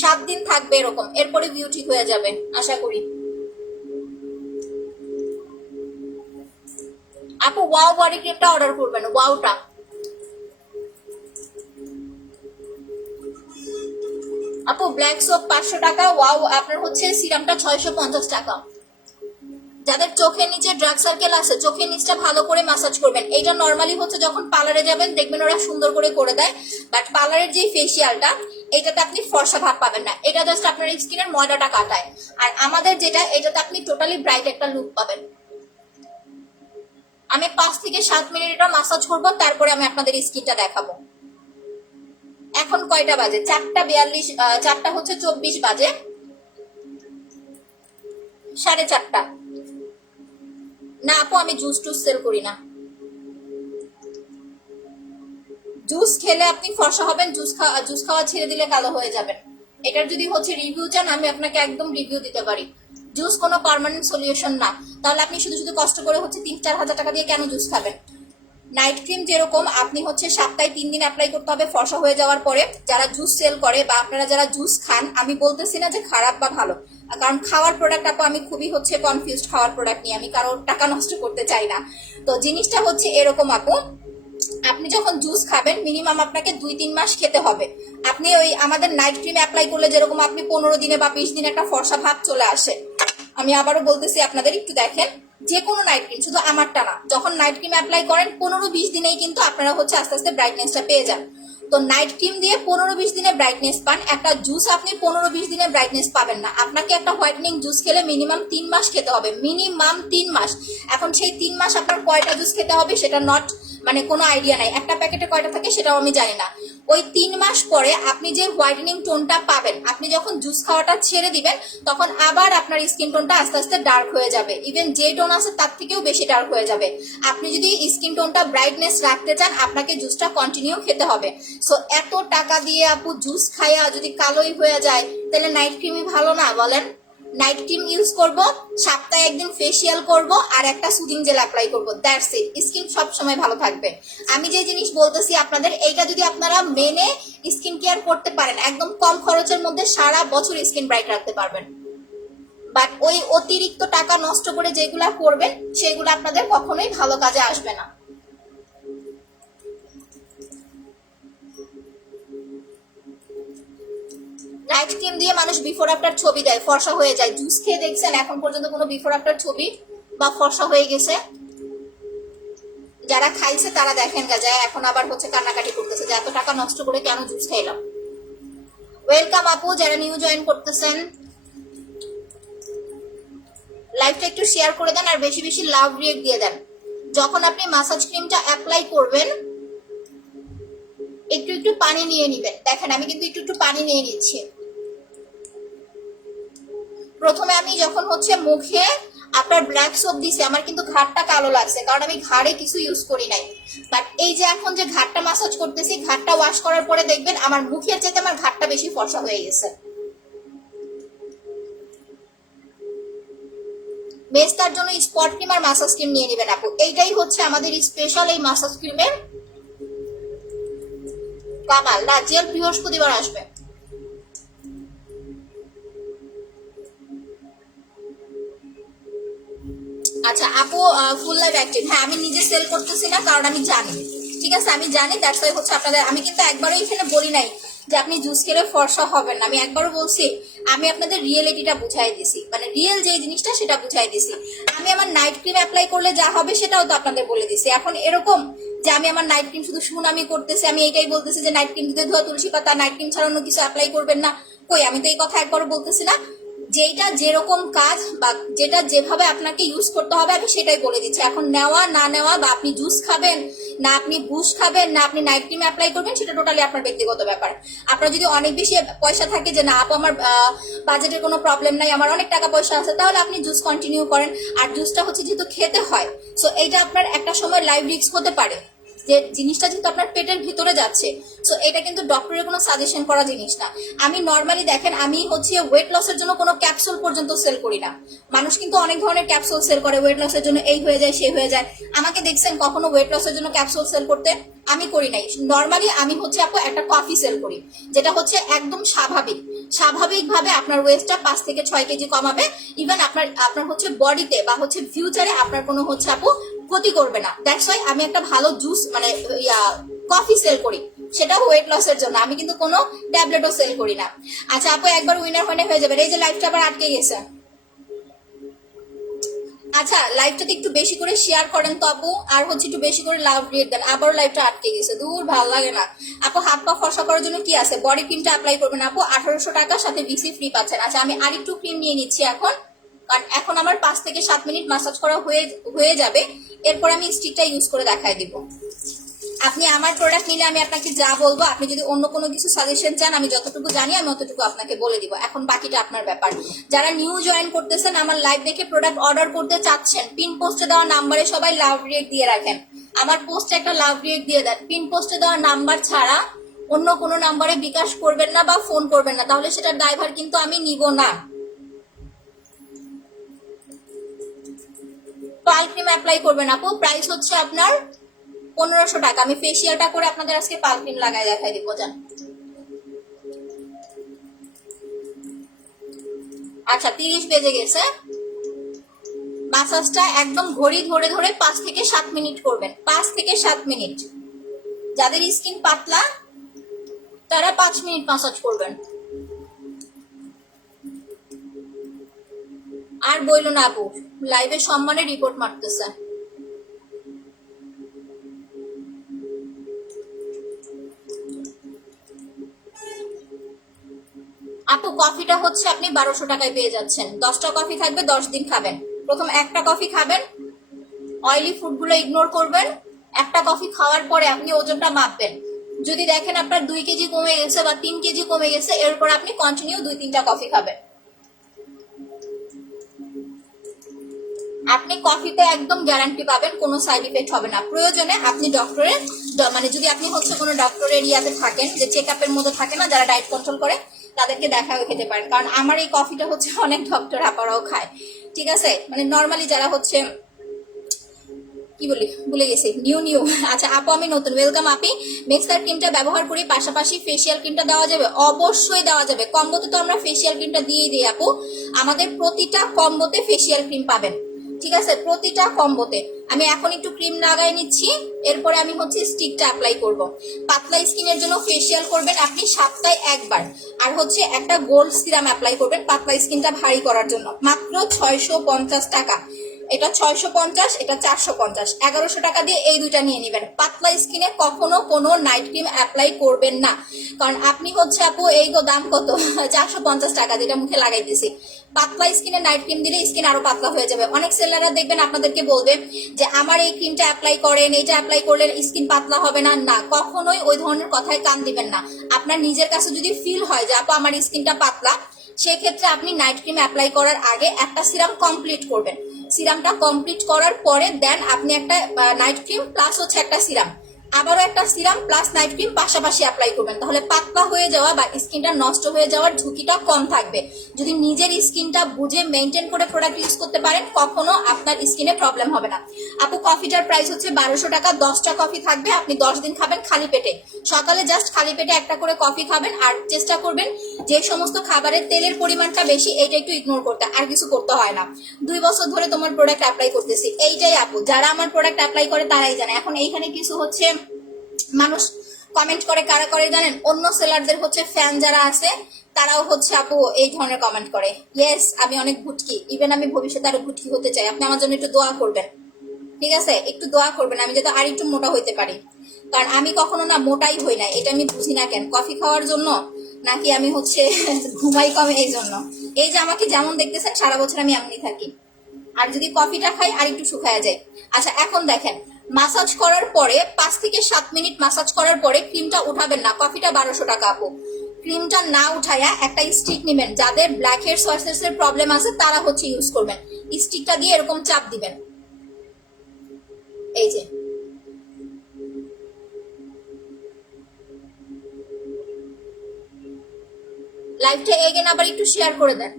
7 দিন থাকবে এরকম, এরপরে ভিউ ঠিক হয়ে যাবে আশা করি। আপু ওয়াও বডি ক্রিমটা অর্ডার করবেন, ওয়াওটা। আপু ব্ল্যাক সোপ 500 টাকা, ওয়াও আপনার হচ্ছে সিরামটা 650 টাকা। যাদের চোখের নিচে ড্রাগ সার্কেল আছে চোখের নিচটা ভালো করে ম্যাসাজ করবেন। এটা নর্মালি হচ্ছে যখন পার্লারে যাবেন দেখবেন ওরা সুন্দর করে দেয়, বাট পার্লারের যে ফেসিয়ালটা এটাতে আপনি ফর্সা ভাব পাবেন না, এটা জাস্ট আপনার স্কিনের ময়দাটা কাটায়। আর আমাদের যেটা এটাতে আপনি টোটালি ব্রাইট একটা লুক পাবেন। আমি 5 থেকে 7 মিনিট এটা ম্যাসাজ করবো, তারপরে আমি আপনাদের স্কিনটা দেখাবো। এখন কয়টা বাজে? 4:42, 4টা হচ্ছে 24 বাজে, 4:30। না আপু আমি জুস টুস সেল করি না। জুস খেলে আপনি ফর্সা হবেন, জুস খাওয়া ছেড়ে দিলে কালো হয়ে যাবেন। এটার যদি হচ্ছে রিভিউ চান আমি আপনাকে একদম রিভিউ দিতে পারি। জুস কোনো পার্মানেন্ট সলিউশন না, তাহলে আপনি শুধু শুধু কষ্ট করে হচ্ছে 3-4 হাজার টাকা দিয়ে কেন জুস খাবেন? নাইট ক্রিম যেরকম আপনি হচ্ছে সপ্তাহে 3 দিন অ্যাপ্লাই করতে হবে ফর্সা হয়ে যাওয়ার পরে। যারা জুস সেল করে বা আপনারা যারা জুস খান, আমি বলতেছি না যে খারাপ বা ভালো, কারণ খাওয়ার প্রোডাক্ট আপু আমি খুবই হচ্ছে কনফিউজড খাওয়ার প্রোডাক্ট নিয়ে, আমি কারোর টাকা নষ্ট করতে চাই না। তো জিনিসটা হচ্ছে এরকম আপু, আপনি যখন জুস খাবেন মিনিমাম আপনাকে 2-3 মাস খেতে হবে। আপনি ওই আমাদের নাইট ক্রিম অ্যাপ্লাই করলে যেরকম আপনি 15 দিনে বা 20 দিনে একটা ফর্সা ভাব চলে আসে, আমি আবারও বলতেছি আপনাদের একটু দেখেন, যে কোনো নাইট ক্রিম, শুধু আমারটা না, যখন নাইট ক্রিম অ্যাপ্লাই করেন 15-20 দিনেই কিন্তু আপনারা হচ্ছে আস্তে আস্তে ব্রাইটনেসটা পেয়ে যান। তো নাইট ক্রিম দিয়ে 15-20 দিনে ব্রাইটনেস পান, একটা জুস আপনি 15-20 দিনে ব্রাইটনেস পাবেন না। আপনাকে একটা হোয়াইটনিং জুস খেলে মিনিমাম 3 মাস খেতে হবে, মিনিমাম 3 মাস। এখন সেই 3 মাস আপনার কয়টা জুস খেতে হবে সেটা নট মানে কোনো আইডিয়া নাই, একটা প্যাকেটে কয়টা থাকে সেটাও আমি জানি না। ওই 3 মাস পরে আপনি যে হোয়াইটেনিং টোনটা পাবেন, আপনি যখন জুস খাওয়াটা ছেড়ে দিবেন তখন আবার আপনার স্কিন টোনটা আস্তে আস্তে ডার্ক হয়ে যাবে, ইভেন যে টোন আছে তার থেকেও বেশি ডার্ক হয়ে যাবে। আপনি যদি স্কিন টোনটা ব্রাইটনেস রাখতে চান আপনাকে জুসটা কন্টিনিউ খেতে হবে। সো এত টাকা দিয়ে আপু জুস খাইয়া যদি কালোই হয়ে যায় তাহলে নাইট ক্রিমই ভালো না বলেন? নাইট ক্রিম ইউজ করব, সপ্তাহে 1 দিন ফেসিয়াল করব, আর একটা সুদিং জেল অ্যাপ্লাই করব, দ্যাটস ইট। স্কিন সব সময় ভালো থাকবে। আমি যে জিনিস বলতেছি আপনাদের, এইটা যদি আপনারা মেনে স্কিন কেয়ার করতে পারেন একদম কম খরচের মধ্যে সারা বছর স্কিন ব্রাইট রাখতে পারবেন। বাট ওই অতিরিক্ত টাকা নষ্ট করে যেগুলা করবেন সেগুলো আপনাদের কখনোই ভালো কাজে আসবে না। নাইট ক্রিম দিয়ে মানুষ বিফোর আফটার ছবি দেয়, ফর্সা হয়ে যায়। জুস খেয়ে দেখছেন এখন পর্যন্ত কোনো বিফোর আফটার ছবি বা ফর্সা হয়ে গেছে? যারা খাইছে তারা দেখেন যায় এখন আবার হচ্ছে কান্নাকাটি করতেছে যে এত টাকা নষ্ট করে কেন জুস খাইলাম। ওয়েলকাম আপু, যারা নিউ জয়েন করতেছেন লাইভটা একটু শেয়ার করে দেন আর বেশি বেশি লাভ রিয়েক্ট দিয়ে দেন। যখন আপনি মাসাজ ক্রিমটা অ্যাপ্লাই করবেন একটু একটু পানি নিয়ে নিবেন। দেখেন আমি কিন্তু একটু একটু পানি নিয়ে নিচ্ছি। প্রথমে আমি যখন হচ্ছে মুখে আপনার ব্ল্যাক সোপ দিছি আমার কিন্তু ঘাড়টা কালো লাগছে, কারণ আমি ঘাড়ে কিছু ইউজ করি নাই। বাট এই যে এখন যে ঘাড়টা মাসাজ করতেছি, ঘাড়টা ওয়াশ করার পরে দেখবেন আমার মুখের চাইতে আমার ঘাড়টা বেশি ফর্সা হয়ে গেছে। মেস্তার জন্য স্পট ক্রিম আর মাসাজ ক্রিম নিয়ে নেবেন আপু, এইটাই হচ্ছে আমাদের স্পেশাল এই মাসাজ ক্রিমের কামাল। না জেল বৃহস্পতিবার আসবে। আচ্ছা আপু ফুল লাইভ অ্যাক্টিভ, হ্যাঁ আমি নিজে সেল করতেছি না কারণ আমি জানি, ঠিক আছে আমি জানি, দ্যাটস ওয়াই হচ্ছে আপনাদের। আমি কিন্তু একবারও এখানে বলি নাই যে আপনি জুস খেলে ফর্সা হবেন না, আমি একবারও বলছি আমি আপনাদের রিয়েলিটিটা বুঝাই দিছি, মানে রিয়েল যে জিনিসটা সেটা বুঝাই দিছি। আমি আমার নাইট ক্রিম অ্যাপ্লাই করলে যা হবে সেটাও তো আপনাদের বলে দিছি। এখন এরকম যে আমি আমার নাইট ক্রিম শুধু সুনামি করতেছি, আমি এইটাই বলতেছি যে নাইট ক্রিম দিতে ধোয়া তুলসী পাতা, নাইট ক্রিম ছাড়ানো কিছু অ্যাপ্লাই করবেন না, কই আমি তো এই কথা একবারও বলতেছি না। যেটা যেরকম কাজ বা যেটা যেভাবে আপনাকে ইউজ করতে হবে আমি সেটাই বলে দিচ্ছি। এখন নেওয়া না নেওয়া বা আপনি জুস খাবেন না আপনি বুশ খাবেন না আপনি নাইট ক্রিম অ্যাপ্লাই করবেন সেটা টোটালি আপনার ব্যক্তিগত ব্যাপার। আপনার যদি অনেক বেশি পয়সা থাকে যে না আপু আমার বাজেটের কোনো প্রবলেম নাই, আমার অনেক টাকা পয়সা আছে, তাহলে আপনি জুস কন্টিনিউ করেন। আর জুসটা হচ্ছে যেহেতু খেতে হয়, সো এইটা আপনার একটা সময় লাইভ রিস্ক হতে পারে, যে জিনিসটা যেহেতু আপনার পেটের ভিতরে যাচ্ছে। সো এটা কিন্তু ডক্টরের কোনো সাজেশন করা জিনিস না। আমি নর্মালি দেখেন আমি হচ্ছে ওয়েট লসের জন্য কোনো ক্যাপসুল পর্যন্ত সেল করি না। মানুষ কিন্তু অনেক ধরনের ক্যাপসুল সেল করে, ওয়েট লসের জন্য এই হয়ে যায় সে হয়ে যায়। আমাকে দেখছেন কখনো ওয়েট লসের জন্য ক্যাপসুল সেল করতে? আমি করি নাই। নর্মালি আমি হচ্ছে আপু একটা কফি সেল করি, যেটা হচ্ছে একদম স্বাভাবিকভাবে আপনার ওয়েটটা 5 থেকে 6 কেজি কমাবে। ইভেন আপনার হচ্ছে বডিতে বা হচ্ছে ফিউচারে আপনার কোনো হচ্ছে আপু ক্ষতি করবে না। দ্যাটস ওয়াই আমি একটা ভালো জুস মানে কফি সেল করি, সেটা ওয়েট লসের জন্য। আমি কিন্তু কোনো ট্যাবলেটও সেল করি না। আচ্ছা আপু একবার উইনার হয়ে যাবে। এই যে লাইফটা আবার আটকে গেছে। আচ্ছা লাইভটাতে একটু বেশি করে শেয়ার করেন তো আপু, আর হচ্ছে একটু বেশি করে লাভ রেট দেন। আবারও লাইভটা আটকে গেছে, দূর ভালো লাগে না। আপু হাত পা ফর্সা করার জন্য কি আছে? বডি ক্রিমটা অ্যাপ্লাই করবেন আপু, 1800 টাকা, সাথে বিসি ফ্রি পাচ্ছেন। আচ্ছা আমি আরেকটু ক্রিম নিয়ে নিচ্ছি এখন, কারণ এখন আমার 5 থেকে 7 মিনিট ম্যাসাজ করা হয়ে যাবে। এরপর আমি স্টিকটা ইউজ করে দেখায় দিব। আপনি আমার প্রোডাক্ট নিলে আমি আপনাকে যা বলবো, আপনি যদি অন্য কোনো কিছু সাজেশন চান আমি যতটুকু জানি আমি অতটুকু আপনাকে বলে দিব। এখন বাকিটা আপনার ব্যাপার। যারা নিউ জয়েন করতেছেন, আমার লাইভ দেখে প্রোডাক্ট অর্ডার করতে চাচ্ছেন, পিন পোস্টে দেওয়া নাম্বারে সবাই লাভ রেট দিয়ে রাখেন। আমার পোস্টে একটা লাভ রেট দিয়ে দেন। পিন পোস্টে দেওয়া নাম্বার ছাড়া অন্য কোনো নাম্বারে বিকাশ করবেন না বা ফোন করবেন না, তাহলে সেটার ড্রাইভার কিন্তু আমি নিব না। পাল ক্রিম অ্যাপ্লাই করবেন আপু, প্রাইস হচ্ছে আপনার 1500 টাকা। আমি ফেসিয়ালটা করে আপনাদের আজকে পাল ক্রিম লাগাই দেখাই দিব। যান। আচ্ছা 30 বেজে গেছে। মাসাজটা একদম ঘড়ি ধরে ধরে 5 থেকে 7 মিনিট করবেন, 5 থেকে 7 মিনিট। যাদের স্কিন পাতলা তারা 5 মিনিট মাসাজ করবেন। আর বইলো না আপু, লাইভে সম্মানে রিপোর্ট মারতেছে। আপু কফিটা হচ্ছে আপনি 1200 টাকায় পেয়ে যাচ্ছেন। 10টা কফি থাকবে, 10 দিন খাবেন। প্রথম একটা কফি খাবেন, অয়েলি ফুডগুলো ইগনোর করবেন। একটা কফি খাওয়ার পরে আপনি ওজনটা মাপবেন। যদি দেখেন আপনার 2 কেজি কমে গেছে বা 3 কেজি কমে গেছে, এরপর আপনি কন্টিনিউ 2-3টা কফি খাবেন। আপনি কফিতে একদম গ্যারান্টি পাবেন, কোনো সাইড ইফেক্ট হবে না। প্রয়োজনে আপনি ডক্টরের মানে যদি আপনি হচ্ছে কোনো ডক্টরের ইয়াতে থাকেন, যে চেক আপের মধ্যে থাকে না যারা ডায়েট কন্ট্রোল করে, তাদেরকে দেখাও খেতে পারেন। কারণ আমার এই কফিটা হচ্ছে অনেক ডক্টর আপারাও খায়, ঠিক আছে? মানে নর্মালি যারা হচ্ছে কি বলি ভুলে গেছি, নিউ। আচ্ছা আপু আমি নতুন, ওয়েলকাম আপি। মিক্সার ক্রিমটা ব্যবহার করি, পাশাপাশি ফেসিয়াল ক্রিমটা দেওয়া যাবে? অবশ্যই দেওয়া যাবে। কম্বোতে তো আমরা ফেসিয়াল ক্রিমটা দিয়েই দিই আপু। আমাদের প্রতিটা কম্বোতে ফেসিয়াল ক্রিম পাবেন, ঠিক আছে? প্রতিটা কম্বোতে। আমি এখন একটু ক্রিম লাগাই নিচ্ছি, এরপরে আমি হচ্ছে স্টিকটা অ্যাপ্লাই করব। পাতলা স্কিনের জন্য ফেসিয়াল করবেন আপনি সপ্তাহে একবার, আর হচ্ছে একটা গোল্ড সিরাম অ্যাপ্লাই করবেন পাতলা স্কিনটা ভারী করার জন্য। মাত্র 650 টাকা। এটা 650, এটা 450, 1100 টাকা দিয়ে এই দুইটা নিয়ে নেবেন। পাতলা স্কিনে কখনো কোনো নাইট ক্রিম অ্যাপ্লাই করবেন না, কারণ আপনি হচ্ছে আপু এই তো দাম কত 450 টাকা, যেটা মুখে লাগাইতেছি। পাতলা স্কিনে নাইট ক্রিম দিলে স্কিন আরো পাতলা হয়ে যাবে। অনেক সেলাররা দেখবেন আপনাদেরকে বলবে যে আমার এই ক্রিমটা অ্যাপ্লাই করেন, এইটা অ্যাপ্লাই করলে স্কিন পাতলা হবে না। না, কখনোই ওই ধরনের কথায় কান দিবেন না। আপনার নিজের কাছে যদি ফিল হয় যে আপু আমার স্কিনটা পাতলা, সেক্ষেত্রে আপনি নাইট ক্রিম অ্যাপ্লাই করার আগে একটা সিরাম কমপ্লিট করবেন। সিরামটা কমপ্লিট করার পরে দেন আপনি একটা নাইট ক্রিম প্লাস হচ্ছে একটা সিরাম, আবারও একটা সিরাম প্লাস নাইট ক্রিম পাশাপাশি অ্যাপ্লাই করবেন। তাহলে পাতলা হয়ে যাওয়া বা স্কিনটা নষ্ট হয়ে যাওয়ার ঝুঁকিটা কম থাকবে। যদি নিজের স্কিনটা বুঝে মেনটেন করে প্রোডাক্ট ইউজ করতে পারেন, কখনো আপনার স্কিনে প্রবলেম হবে না। আপু কফিটার প্রাইস হচ্ছে 1200 টাকা। 10টা কফি থাকবে, আপনি 10 দিন খাবেন খালি পেটে। সকালে জাস্ট খালি পেটে একটা করে কফি খাবেন, আর চেষ্টা করবেন যে সমস্ত খাবারের তেলের পরিমাণটা বেশি এটা একটু ইগনোর করতে, আর কিছু করতে হয় না। 2 বছর ধরে তোমার প্রোডাক্ট অ্যাপ্লাই করতেছি, এইটাই আপু। যারা আমার প্রোডাক্ট অ্যাপ্লাই করে তারাই জানে। এখন এইখানে কিছু হচ্ছে মানুষ কমেন্ট করে, কারা করে জানেন? অন্য সেলারদের হচ্ছে ফ্যান যারা আছে তারাও হচ্ছে আপু এই ধরনের কমেন্ট করে। ইয়েস, আমি অনেক ভুটকি, ইভেন আমি ভবিষ্যতে আরো ভুটকি হতে চাই। আপনি আমার জন্য একটু দোয়া করবেন, ঠিক আছে? একটু দোয়া করবেন আমি যাতে আর একটু মোটা হইতে পারি। কারণ আমি কখনো না মোটাই হই না, এটা আমি বুঝি না কেন। কফি খাওয়ার জন্য নাকি আমি হচ্ছে ঘুমাই কমে এই জন্য। এই যে আমাকে যেমন দেখতেছেন সারা বছর আমি এমনি থাকি, আর যদি কফিটা খাই আর একটু শুকায়া যায়। আচ্ছা এখন দেখেন, মাসাজ করার পরে 5 থেকে 7 মিনিট মাসাজ করার পরে ক্রিমটা উঠাবেন না। কফিটা 1200 টাকা আপু। ক্রিমটা না উঠায়া একটা স্টিক নেবেন, যাদের ব্ল্যাক হেড সোয়ার্সেস এর প্রবলেম আছে তারা হচ্ছে ইউজ করবেন। স্টিকটা দিয়ে এরকম চাপ দিবেন, এই যে লাইভটা এগেন আবার একটু শেয়ার করে দেন।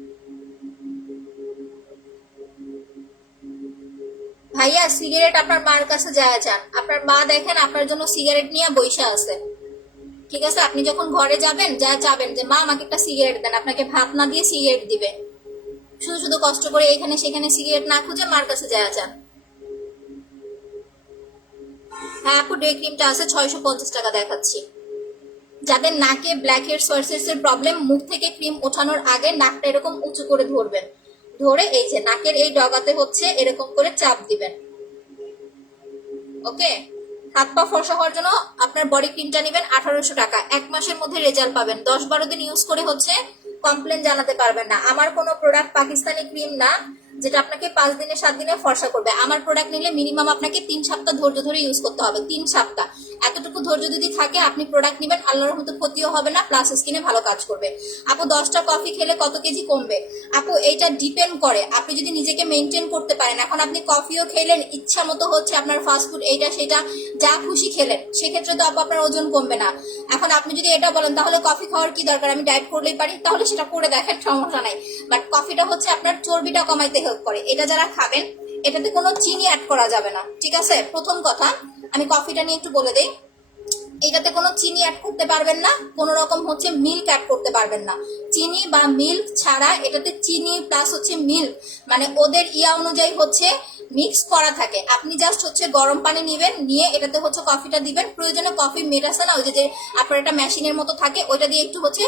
ভাইয়া সিগারেট আপনার মার কাছে যায় যান, আপনার মা দেখেন আপনার জন্য সিগারেট নিয়ে বইসা আছে। ঠিক আছে, আপনি যখন ঘরে যাবেন যা যাবেন যে মা আমাকে একটা সিগারেট দেন, আপনাকে ভাত না দিয়ে সিগারেট দিবে। শুধু শুধু কষ্ট করে এখানে সেখানে সিগারেট না খুঁজে মার কাছে যায় যান। হ্যাঁ আপু, ডে ক্রিমটা আছে 650 টাকা দেখাচ্ছি। যাদের নাকে ব্ল্যাক হেড সোয়ার্সেস এর প্রবলেম, মুখ থেকে ক্রিম ওঠানোর আগে নাকটা এরকম উঁচু করে ধরবেন, ধরে এই যে নাকের এই ডগাতে হচ্ছে এরকম করে চাপ দিবেন। ওকে, হাত পা ফর্সা হওয়ার জন্য আপনার বডি ক্রিমটা নেবেন 1800 টাকা। 1 মাসের মধ্যে রেজাল্ট পাবেন। 10-12 দিন ইউজ করে হচ্ছে কমপ্লেন জানাতে পারবেন না। আমার কোনো প্রোডাক্ট পাকিস্তানি ক্রিম না যেটা আপনাকে 5 দিনে 7 দিনে ফর্সা করবে। আমার প্রোডাক্ট নিলে মিনিমাম আপনাকে 3 সপ্তাহ ধৈর্য ধরে ইউজ করতে হবে। 3 সপ্তাহ এতটুকু ধৈর্য যদি থাকে আপনি প্রোডাক্ট নেবেন, আল্লাহর মতো ক্ষতিও হবে না, প্লাস স্কিনে ভালো কাজ করবে। আপু 10টা কফি খেলে কত কেজি কমবে? আপু এইটা ডিপেন্ড করে আপনি যদি নিজেকে মেনটেন করতে পারেন। এখন আপনি কফিও খেলেন, ইচ্ছা মতো হচ্ছে আপনার ফাস্টফুড এইটা সেটা যা খুশি খেলেন, সেক্ষেত্রে তো আপু আপনার ওজন কমবে না। এখন আপনি যদি এটা বলেন তাহলে কফি খাওয়ার কি দরকার, আমি ডায়েট করলেই পারি, তাহলে সেটা করে দেখেন, সমস্যা নাই। বাট কফিটা হচ্ছে আপনার চর্বিটা কমাইতে হেল্প করে। এটা যারা খাবেন এটাতে কোনো চিনি অ্যাড করা যাবে না। ঠিক আছে, প্রথম কথা আমি কফিটা নিয়ে একটু বলে দেই। এটাতে কোনো চিনি অ্যাড করতে পারবেন না, কোনো রকম হচ্ছে মিল্ক অ্যাড করতে পারবেন না। চিনি বা মিল্ক ছাড়া, এটাতে চিনি প্লাস হচ্ছে মিল্ক মানে ওদের ইয়া অনুযায়ী হচ্ছে মিক্স করা থাকে। আপনি জাস্ট হচ্ছে গরম পানি নেবেন, নিয়ে এটাতে হচ্ছে কফিটা দিবেন। প্রয়োজনে কফি মেড আছে না, ওই যে আপনার একটা মেশিনের মতো থাকে, ওইটা দিয়ে একটু হচ্ছে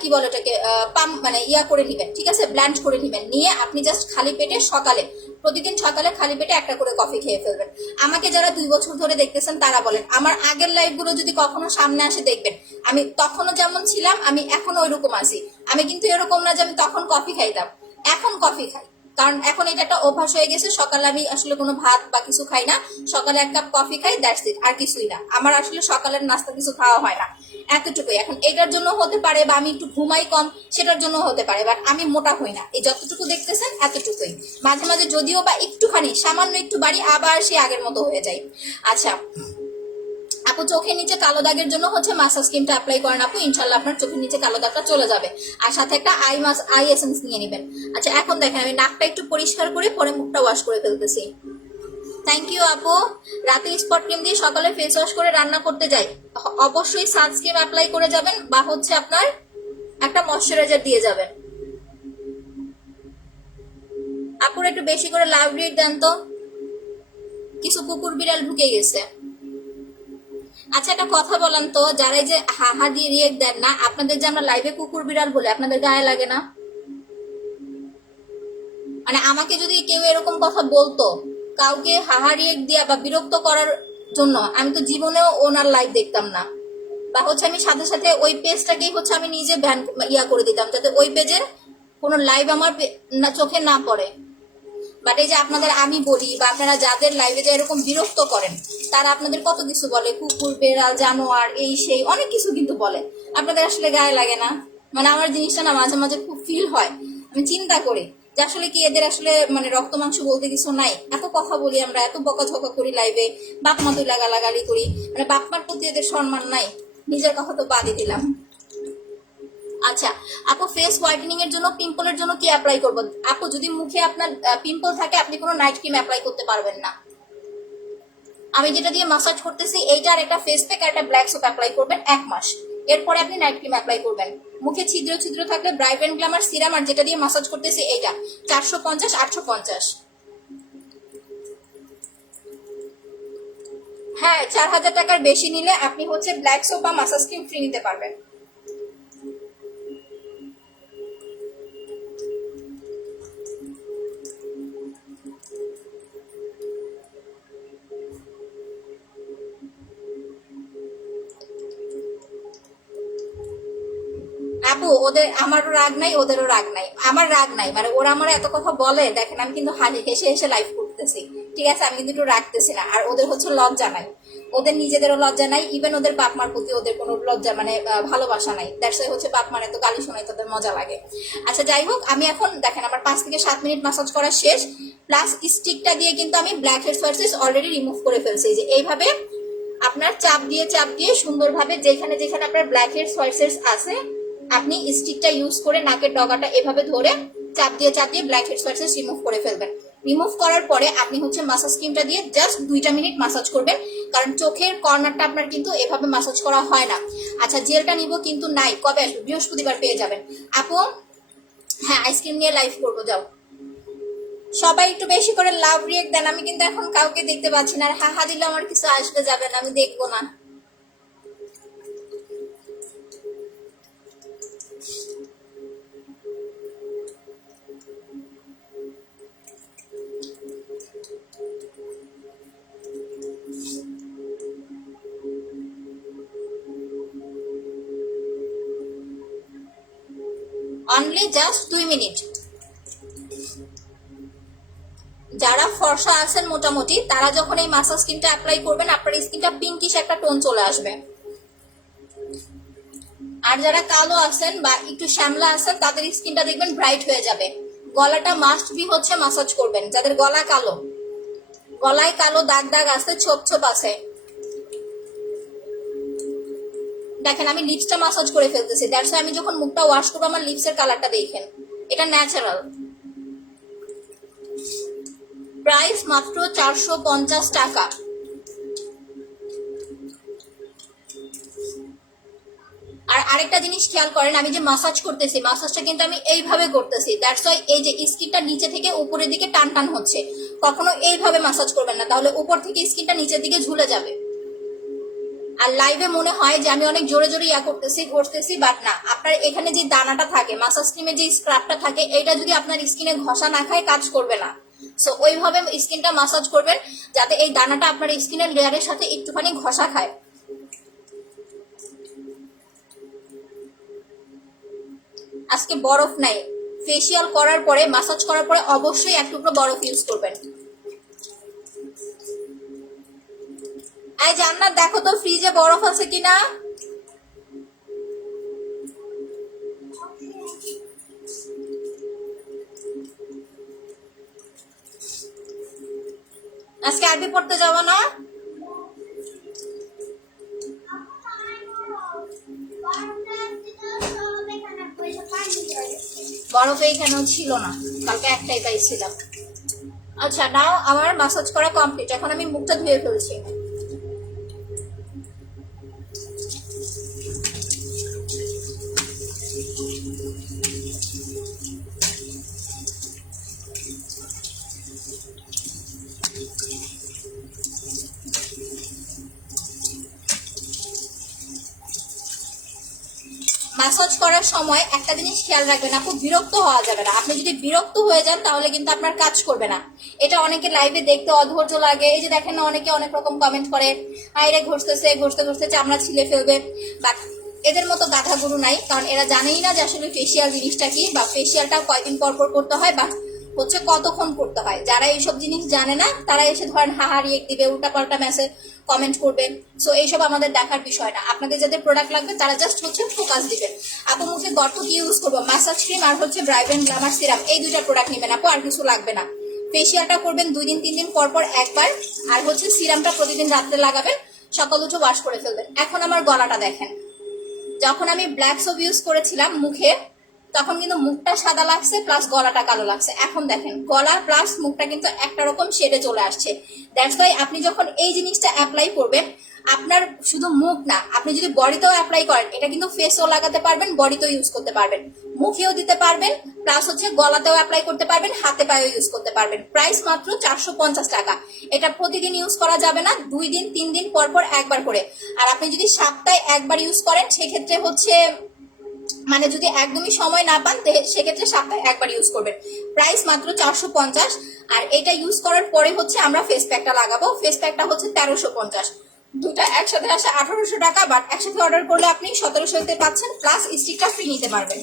কি বলে ওটাকে পাম্প মানে ইয়া করে নেবেন। ঠিক আছে, ব্ল্যান্ড করে নেবেন, নিয়ে আপনি জাস্ট খালি পেটে সকালে, প্রতিদিন সকালে খালি পেটে একটা করে কফি খেয়ে ফেলবেন। আমাকে যারা 2 বছর ধরে দেখতেছেন তারা বলেন, আমার আগের লাইফ গুলো যদি কখনো সামনে আসে দেখবেন, আমি তখনও যেমন ছিলাম আমি এখনো ওইরকম আছি। আমি কিন্তু এরকম না যে আমি তখন কফি খাইতাম, এখন কফি খাই। কারণ এখন এটা একটা অভ্যাস হয়ে গেছে। সকালে আমি আসলে কোনো ভাত বা কিছু খাই না, সকালে 1 কাপ কফি খাই, দ্যাটস ইট, আর কিছুই না। আমার আসলে সকালের নাস্তা কিছু খাওয়া হয় না, এতটুকুই। এখন এটার জন্য হতে পারে বা আমি একটু ঘুমাই কম, সেটার জন্য হতে পারে, বাট আমি মোটা হই না। এই যতটুকু দেখতেছেন এতটুকুই। মাঝে মাঝে যদিও বা একটুখানি সামান্য একটু বাড়ি, আবার সে আগের মতো হয়ে যায়। আচ্ছা আপু, চোখের নিচে কালো দাগের জন্য হচ্ছে মাসাজ ক্রিমটা অ্যাপ্লাই করেন আপু, ইনশাল্লাহ আপনার চোখের নিচে কালো দাগটা চলে যাবে। আর সাথে একটা আই এসেন্স নিয়ে নেবেন। আচ্ছা এখন দেখেন, আমি নাকটা একটু পরিষ্কার করে পরে মুখটা ওয়াশ করে ফেলতেছি। থ্যাংক ইউ আপু। রাতে স্পট ক্রিম দিয়ে সকালে ফেস ওয়াশ করে রান্না করতে যাই, অবশ্যই সানস্ক্রিন অ্যাপ্লাই করে যাবেন, বা হচ্ছে আপনার একটা ময়শ্চারাইজার দিয়ে যাবেন। আপুর একটু বেশি করে লাভ রিড দেন তো, কিছু কুকুর বিড়াল ঢুকে গেছে। আচ্ছা একটা কথা বলেন তো, যারা এই যে হাহা দিয়ে রিয়েক্ট দেন না, আপনাদের যে আমরা লাইভে কুকুর বিড়াল বলে, আপনাদের গায়ে লাগে না? মানে আমাকে যদি কেউ এরকম কথা বলতো, কাউকে হাহা রিয়েক্ট দিয়া বা বিরক্ত করার জন্য, আমি তো জীবনেও ওনার লাইভ দেখতাম না। বা হচ্ছে আমি সাথে সাথে ওই পেজটাকেই হচ্ছে আমি নিজে ব্যান ইয়া করে দিতাম, যাতে ওই পেজের কোনো লাইভ আমার চোখে না পড়ে। বাট এই যে আপনাদের আমি বলি, বা আপনারা যাদের লাইভে যে এরকম বিরক্ত করেন, তারা আপনাদের কত কিছু বলে, কুকুর বেড়াল জানোয়ার এই সেই অনেক কিছু কিন্তু বলে, আপনাদের আসলে গায়ে লাগে না? মানে আমার জিনিসটা না মাঝে মাঝে খুব ফিল হয়, আমি চিন্তা করি যে আসলে কি এদের আসলে মানে রক্ত মাংস বলতে কিছু নাই? এত কথা বলি আমরা, এত বকাঝকা করি লাইভে, বাপ মা তুই লাগালাগালি করি, মানে বাপ মার প্রতি এদের সম্মান নাই। নিজের কথা তো বাদই দিলাম। আচ্ছা আপু, ফেস হোয়াইটেনিং এর জন্য, পিম্পলের জন্য কি অ্যাপ্লাই করব? আপু যদি মুখে আপনার পিম্পল থাকে, আপনি কোনো নাইট ক্রিম অ্যাপ্লাই করতে পারবেন না। আমি যেটা দিয়ে মাসাজ করতেছি এইটার একটা ফেস প্যাক আর একটা ব্ল্যাক সোপ অ্যাপ্লাই করবেন 1 মাস। এরপরে আপনি নাইট ক্রিম অ্যাপ্লাই করবেন। মুখে ছিদ্র ছিদ্র থাকলে ব্রাইট এন্ড গ্ল্যামার সিরাম, আর যেটা দিয়ে মাসাজ করতেছি এইটা 450-850। হ্যাঁ, 4000 টাকার বেশি নিলে আপনি হচ্ছে ব্ল্যাক সোপ বা মাসাজ ক্রিম ফ্রি নিতে পারবেন। আপু ওদের আমারও রাগ নাই, ওদেরও রাগ নাই, আমার রাগ নাই, মানে ওরা আমার এত কথা বলে দেখেন আমি কিন্তু হেসে হেসে লাইভ করতেছি, ঠিক আছে, আমি কিন্তু একটু রাখতেছি না। আর ওদের হচ্ছে লজ্জা নাই, ওদের নিজেদেরও লজ্জা নাই, ইভেন ওদের বাপ মার প্রতি ওদের কোনো লজ্জা মানে ভালোবাসা নাই, দ্যাটস ওয়াই হচ্ছে বাপ মার এত গালি শোনাই তাদের মজা লাগে। আচ্ছা যাই হোক, আমি এখন দেখেন আমার 5 থেকে 7 মিনিট ম্যাসাজ করা শেষ, প্লাস স্টিকটা দিয়ে কিন্তু আমি black heads whiteheads already remove করে ফেলছি। যে এইভাবে আপনার চাপ দিয়ে সুন্দরভাবে যেখানে যেখানে আপনার ব্ল্যাক হেডস হোয়াইটস আছে আপনি স্টিকটা ইউজ করে নাকের ডগাটা এভাবে ধরে চাপ দিয়ে ব্ল্যাক হেডস হোয়াইটস রিমুভ করে ফেলবেন। রিমুভ করার পরে আপনি হচ্ছে মাসাজ ক্রিমটা দিয়ে জাস্ট 2টা মিনিট মাসাজ করবেন, কারণ চোখের কর্নারটা আপনার কিন্তু এভাবে মাসাজ করা হয় না। আচ্ছা জেলটা নিব কিন্তু নাই, কবে আসবে? বৃহস্পতিবার পেয়ে যাবেন আপু। হ্যাঁ আইসক্রিম নিয়ে লাইভ করবো, যাও সবাই একটু বেশি করে লাভ রিয়েক্ট দেন, আমি কিন্তু এখন কাউকে দেখতে পাচ্ছি না। আর হাহা দিলে আমার কিছু আসবে যাবে না, আমি দেখবো না। Only just 2 minute. যারা ফর্সা আছেন মোটামুটি তারা যখন এই মাসাজ ক্রিমটা অ্যাপ্লাই করবেন আপনার স্কিনটা পিঙ্কিশ একটা টোন চলে আসবে। আর যারা কালো আছেন বা একটু শ্যামলা আছেন তাদের স্কিনটা দেখবেন ব্রাইট হয়ে যাবে। গলাটা মাস্ট বি হচ্ছে মাসাজ করবেন, যাদের গলা কালো, গলায় কালো দাগ দাগ আছে, ছোপ ছোপ আছে। দেখেন আমি লিপসটা মাসাজ করে ফেলতেছি, দ্যাটস আমি যখন মুখটা ওয়াশ করবো আমার লিপসের কালারটা দেখেন, এটা ন্যাচারাল। প্রাইস মাত্র 450 টাকা। আর আরেকটা জিনিস খেয়াল করেন, আমি যে মাসাজ করতেছি মাসাজটা কিন্তু আমি এইভাবে করতেছি, দ্যাটস ওয়াই এই যে স্কিনটা নিচে থেকে উপরের দিকে টান টান হচ্ছে। কখনো এইভাবে মাসাজ করবেন না, তাহলে উপর থেকে স্কিনটা নিচের দিকে ঝুলে যাবে। আর লাইভে মনে হয় যে আমি অনেক জোরে জোরে করতেছি, বাট না, আপনার এখানে যে দানাটা থাকে মাসাজ ক্রিমে যে স্ক্রাবটা থাকে এটা যদি আপনার স্কিনে ঘষা না খায় কাজ করবে না। সো ওইভাবে স্কিনটা মাসাজ করবেন যাতে এই দানাটা আপনার স্কিনের লেয়ারের সাথে একটুখানি ঘষা খায়। আজকে বরফ নাই, ফেসিয়াল করার পরে মাসাজ করার পরে অবশ্যই এক টুকরো বরফ ইউজ করবেন। এই জান্নাত দেখো তো ফ্রিজে বরফ আছে কিনা। আজকে আরবি পড়তে যাব না? বরফ এইখানেও ছিল না, কালকে একটাই পাইছিলাম। আচ্ছা নাও আমার মাসাজ করা কমপ্লিট, এখন আমি মুখটা ধুয়ে ফেলছি। ম্যাসাজ করার সময় একটা জিনিস খেয়াল রাখবেন, আপু বিরক্ত হওয়া যাবে না। আপনি যদি বিরক্ত হয়ে যান তাহলে কিন্তু আপনার কাজ করবে না। এটা অনেকে লাইভে দেখতে অধৈর্য লাগে, এই যে দেখেন না অনেকে অনেক রকম কমেন্ট করে, আইরে ঘষতেছে ঘষতে ঘষতে চামড়া ছিলে ফেলবে। বাট এদের মতো গাধা গরু নাই, কারণ এরা জানেই না যে আসলে ফেসিয়াল জিনিসটা কি, বা ফেসিয়ালটা কয়দিন পর পর করতে হয় বা হচ্ছে কতক্ষণ করতে হয়। যারা এইসব জিনিস জানে না তারা এসে ধরেন হাহারি এক দিবে, উল্টাপাল্টা মেসেজ কমেন্ট করবেন। সো এইসব আমাদের দেখার বিষয় না। আপনাদের যাদের প্রোডাক্ট লাগবে তারা জাস্ট হচ্ছে ফোকাস দিবেন। আপু মুখে গর্ত কি ইউজ করবো? ম্যাসাজ ক্রিম আর হচ্ছে ব্রাইভেন গ্লামার সিরাম, এই 2টা প্রোডাক্ট নেবেন আপু, আর কিছু লাগবে না। ফেসিয়ালটা করবেন 2 দিন 3 দিন পর পর একবার, আর হচ্ছে সিরামটা প্রতিদিন রাত্রে লাগাবেন, সকাল উঠে ওয়াশ করে ফেলবেন। এখন আমার গলাটা দেখেন, যখন আমি ব্ল্যাক সোপ ইউজ করেছিলাম মুখে তখন কিন্তু মুখটা সাদা লাগছে প্লাস গলাটা কালো লাগছে। এখন দেখেন গলা প্লাস মুখটা কিন্তু একটা রকম শেডে চলে আসছে। দ্যাটস ওয়াই আপনি যখন এই জিনিসটা অ্যাপ্লাই করবেন আপনার শুধু মুখ না, আপনি যদি বডিতেও অ্যাপ্লাই করেন এটা কিন্তু ফেসও লাগাতে পারবেন, বডিতেও ইউজ করতে পারবেন, মুখেও দিতে পারবেন, প্লাস হচ্ছে গলাতেও অ্যাপ্লাই করতে পারবেন, হাতে পায়েও ইউজ করতে পারবেন। প্রাইস মাত্র 450 টাকা। এটা প্রতিদিন ইউজ করা যাবে না, 2 দিন 3 দিন পর পর একবার করে। আর আপনি যদি সপ্তাহে একবার ইউজ করেন সেক্ষেত্রে হচ্ছে মানে যদি একদমই সময় না পান সেক্ষেত্রে সপ্তাহে একবার ইউজ করবেন। প্রাইস মাত্র 450। আর এটা ইউজ করার পরে হচ্ছে আমরা ফেস প্যাকটা লাগাবো, ফেস প্যাকটা হচ্ছে 1350। দুটা একসাথে আসে 1800 টাকা, বাট একসাথে অর্ডার করলে আপনি 1700-তে পাচ্ছেন, প্লাস স্টিকটা ফ্রি নিতে পারবেন।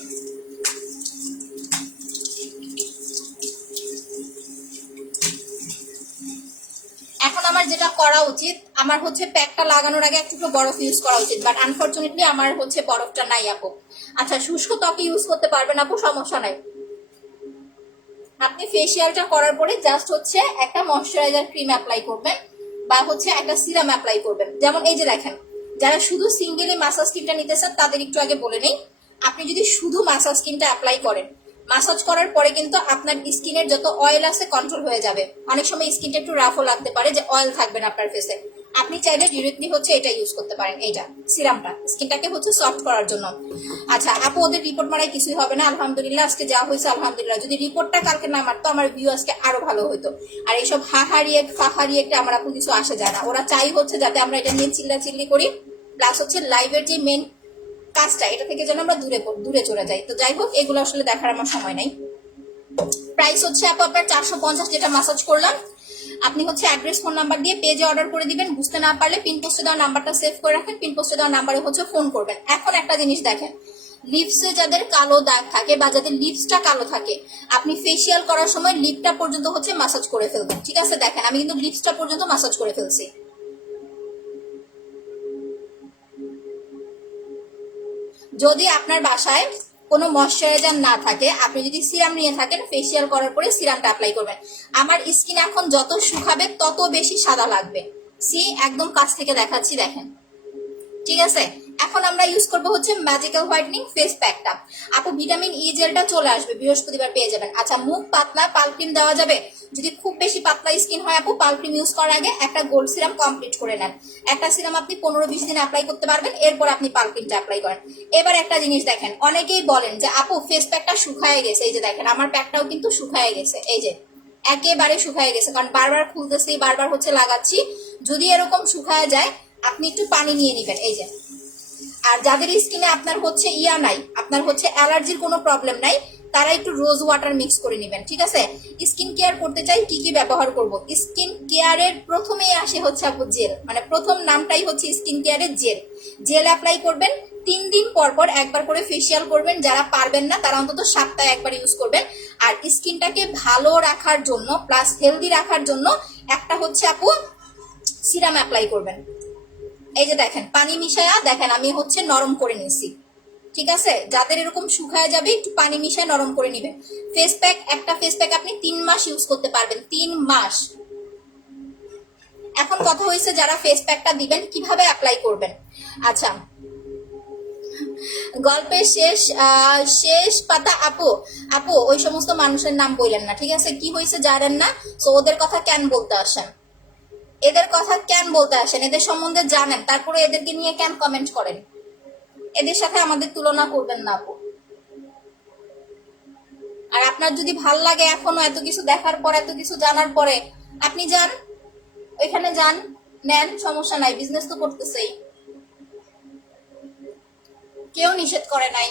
এখন আমার যেটা করা উচিত, আমার হচ্ছে প্যাকটা লাগানোর আগে একটু বরফ ইউজ করা উচিত, বাট আনফরচুনেটলি আমার হচ্ছে বরফটা নাই আপু। আচ্ছা, শুষ্ক ত্বকে ইউজ করতে পারবেন আপু, সমস্যা নাই। আপনি ফেসিয়ালটা করার পরে জাস্ট হচ্ছে একটা ময়শ্চারাইজার ক্রিম অ্যাপ্লাই করবেন বা হচ্ছে একটা সিরাম অ্যাপ্লাই করবেন। যেমন এই যে দেখেন, যারা শুধু সিঙ্গেলি মাসাজ ক্রিমটা নিতেছেন তাদের একটু আগে বলে নেই, আপনি যদি শুধু মাসাজ ক্রিমটা অ্যাপ্লাই করেন, মাসাজ করার পরে কিন্তু আপনার স্কিনের যত অয়েল আছে কন্ট্রোল হয়ে যাবে। অনেক সময় স্কিনটা একটু রাফও লাগতে পারে, যে অয়েল থাকবে না আপনার ফেসে। আপনি চাইলে ডিরেক্টলি হচ্ছে এটা ইউজ করতে পারেন, এইটা সিরামটা স্কিনটাকে হচ্ছে সফট করার জন্য। আচ্ছা আপু, ওদের রিপোর্ট মারাই কিছুই হবে না, আলহামদুলিল্লাহ আজকে যা হয়েছে আলহামদুলিল্লাহ। যদি রিপোর্টটা কালকে না মারতো, আমার ভিউ আজকে আরো ভালো হতো। আর এইসব ফাহারিয়েকটা আমার আপু কিছু আসে যায় না, ওরা চাই হচ্ছে যাতে আমরা এটা নিয়ে চিল্লাচিল্লি করি, প্লাস হচ্ছে লাইভের যে মেন কাজটা, এটা থেকে যেন আমরা দূরে চলে যাই। তো যাই হোক, এগুলো আসলে দেখার আমার সময় নাই। প্রাইস হচ্ছে আপু আপনার 450, যেটা মাসাজ করলাম। আপনি হচ্ছে অ্যাড্রেস ফোন নাম্বার দিয়ে পেজে অর্ডার করে দিবেন। বুঝতে না পারলে পিন পোস্টে দেওয়া নাম্বারটা সেভ করে রাখেন, পিন পোস্টে দেওয়া নাম্বারে হচ্ছে ফোন করবেন। এখন একটা জিনিস দেখেন, লিপসে যাদের কালো দাগ থাকে বা যাদের লিপসটা কালো থাকে, আপনি ফেসিয়াল করার সময় লিপটা পর্যন্ত হচ্ছে মাসাজ করে ফেলবেন। ঠিক আছে, দেখেন আমি কিন্তু লিপসটা পর্যন্ত মাসাজ করে ফেলছি। যদি আপনার বাসায় কোনো ময়শ্চারাইজার না থাকে, আপনি যদি সিরাম নিয়ে থাকেন, ফেসিয়াল করার পরে সিরামটা অ্যাপ্লাই করবেন। আমার স্কিন এখন যত শুকাবে তত বেশি সাদা লাগবে। সি একদম কাছ থেকে দেখাচ্ছি, দেখেন। ঠিক আছে, এখন আমরা ইউজ করব হচ্ছে ম্যাজিক্যাল হোয়াইটনিং ফেস প্যাকটা। আপু ভিটামিন ই জেলটা চলে আসবে, বৃহস্পতিবার পেয়ে যাবেন। আচ্ছা, মুখ পাতলা পাল ক্রিম দেওয়া যাবে? যদি খুব বেশি পাতলা স্কিন হয় আপু, পাল ক্রিম ইউজ করার আগে একটা গোল্ড সিরাম কমপ্লিট করে নেন। একটা সিরাম আপনি 15-20 দিন অ্যাপ্লাই করতে পারবেন, এরপর আপনি পাল ক্রিমটা অ্যাপ্লাই করেন। এবার একটা জিনিস দেখেন, অনেকেই বলেন যে আপু ফেস প্যাকটা শুকায় গেছে। এই যে দেখেন, আমার প্যাকটাও কিন্তু শুকায় গেছে, এই যে একেবারে শুকায় গেছে, কারণ বারবার খুলতেছি, বারবার হচ্ছে লাগাচ্ছি। যদি এরকম শুকায় যায়, আপনি একটু পানি নিয়ে নেবেন, এই যে। আর যাদের স্কিনে আপনার হচ্ছে নাই, আপনার হচ্ছে অ্যালার্জির কোনো প্রবলেম নাই, তারা একটু রোজ ওয়াটার মিক্স করে নেবেন। ঠিক আছে, স্কিন কেয়ার করতে চাই, কি কি ব্যবহার করব? স্কিন কেয়ারের প্রথমেই আসে হচ্ছে আপু জেল, মানে প্রথম নামটাই হচ্ছে স্কিন কেয়ারের জেল। জেল অ্যাপ্লাই করবেন, 3 দিন পর পর একবার করে ফেসিয়াল করবেন। যারা পারবেন না তারা অন্তত সপ্তাহে একবার ইউজ করবেন। আর স্কিনটাকে ভালো রাখার জন্য প্লাস হেলদি রাখার জন্য একটা হচ্ছে আপু সিরাম অ্যাপ্লাই করবেন। এই যে দেখেন, পানি মিশায়া দেখেন আমি হচ্ছে নরম করে নিছি। ঠিক আছে, যাদের এরকম শুকায় যাবে, একটু পানি মিশায় নরম করে নিবেন। ফেস প্যাক, একটা ফেস প্যাক আপনি 3 মাস ইউজ করতে পারবেন, 3 মাস। এখন কথা হয়েছে যারা ফেস প্যাকটা দিবেন কিভাবে অ্যাপ্লাই করবেন। আচ্ছা, গল্পের শেষ পাতা আপু। আপু ওই সমস্ত মানুষের নাম বললেন না, ঠিক আছে? কি হয়েছে জানেন না, তো ওদের কথা কেন বলতে আসেন? এদের কথা কেন বলতে আসেন? এদের সম্বন্ধে জানেন, তারপরে এদেরকে নিয়ে কেন কমেন্ট করেন? এদের সাথে আমাদের তুলনা করবেন না আপু। আর আপনার যদি ভাল লাগে এখনো এত কিছু দেখার পর, এত কিছু জানার পরে, আপনি যান ওইখানে, যান, নেন, সমস্যা নাই, বিজনেস তো করতেছেই, কেউ নিষেধ করে নাই।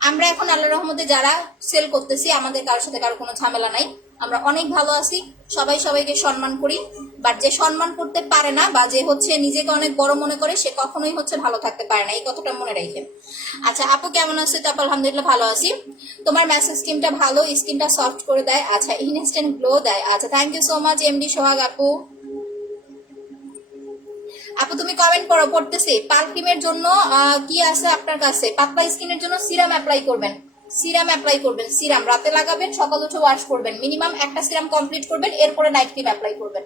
আমরা এখন আল্লাহর রহমতে যারা সেল করতেছি, আমাদের কারোর সাথে কারো কোনো ঝামেলা নাই, আমরা অনেক ভালো আছি, সবাই সবাইকে সম্মান করি। বাট যে সম্মান করতে পারে না বা যে হচ্ছে নিজেকে অনেক বড় মনে করে, সে কখনোই হচ্ছে ভালো থাকতে পারে না, এই কথাটা মনে রাখেন। আচ্ছা আপু কেমন আছে? তারপর আলহামদুলিল্লাহ ভালো আছি। তোমার মেসেজ স্কিনটা ভালো, স্কিনটা সফট করে দেয়, আচ্ছা ইনস্ট্যান্ট গ্লো দেয়। আচ্ছা, thank you so much MD Sohag আপু। আপু তুমি কমেন্ট করো, পড়তেছি। পাল ক্রিমের জন্য কি আছে আপনার কাছে? পাতলা স্কিনের জন্য সিরাম অ্যাপ্লাই করবেন, সিরাম অ্যাপ্লাই করবেন, সিরাম রাতে লাগাবেন, সকাল উঠে ওয়াশ করবেন, মিনিমাম একটা সিরাম কমপ্লিট করবেন, এরপরে নাইট ক্রিম অ্যাপ্লাই করবেন।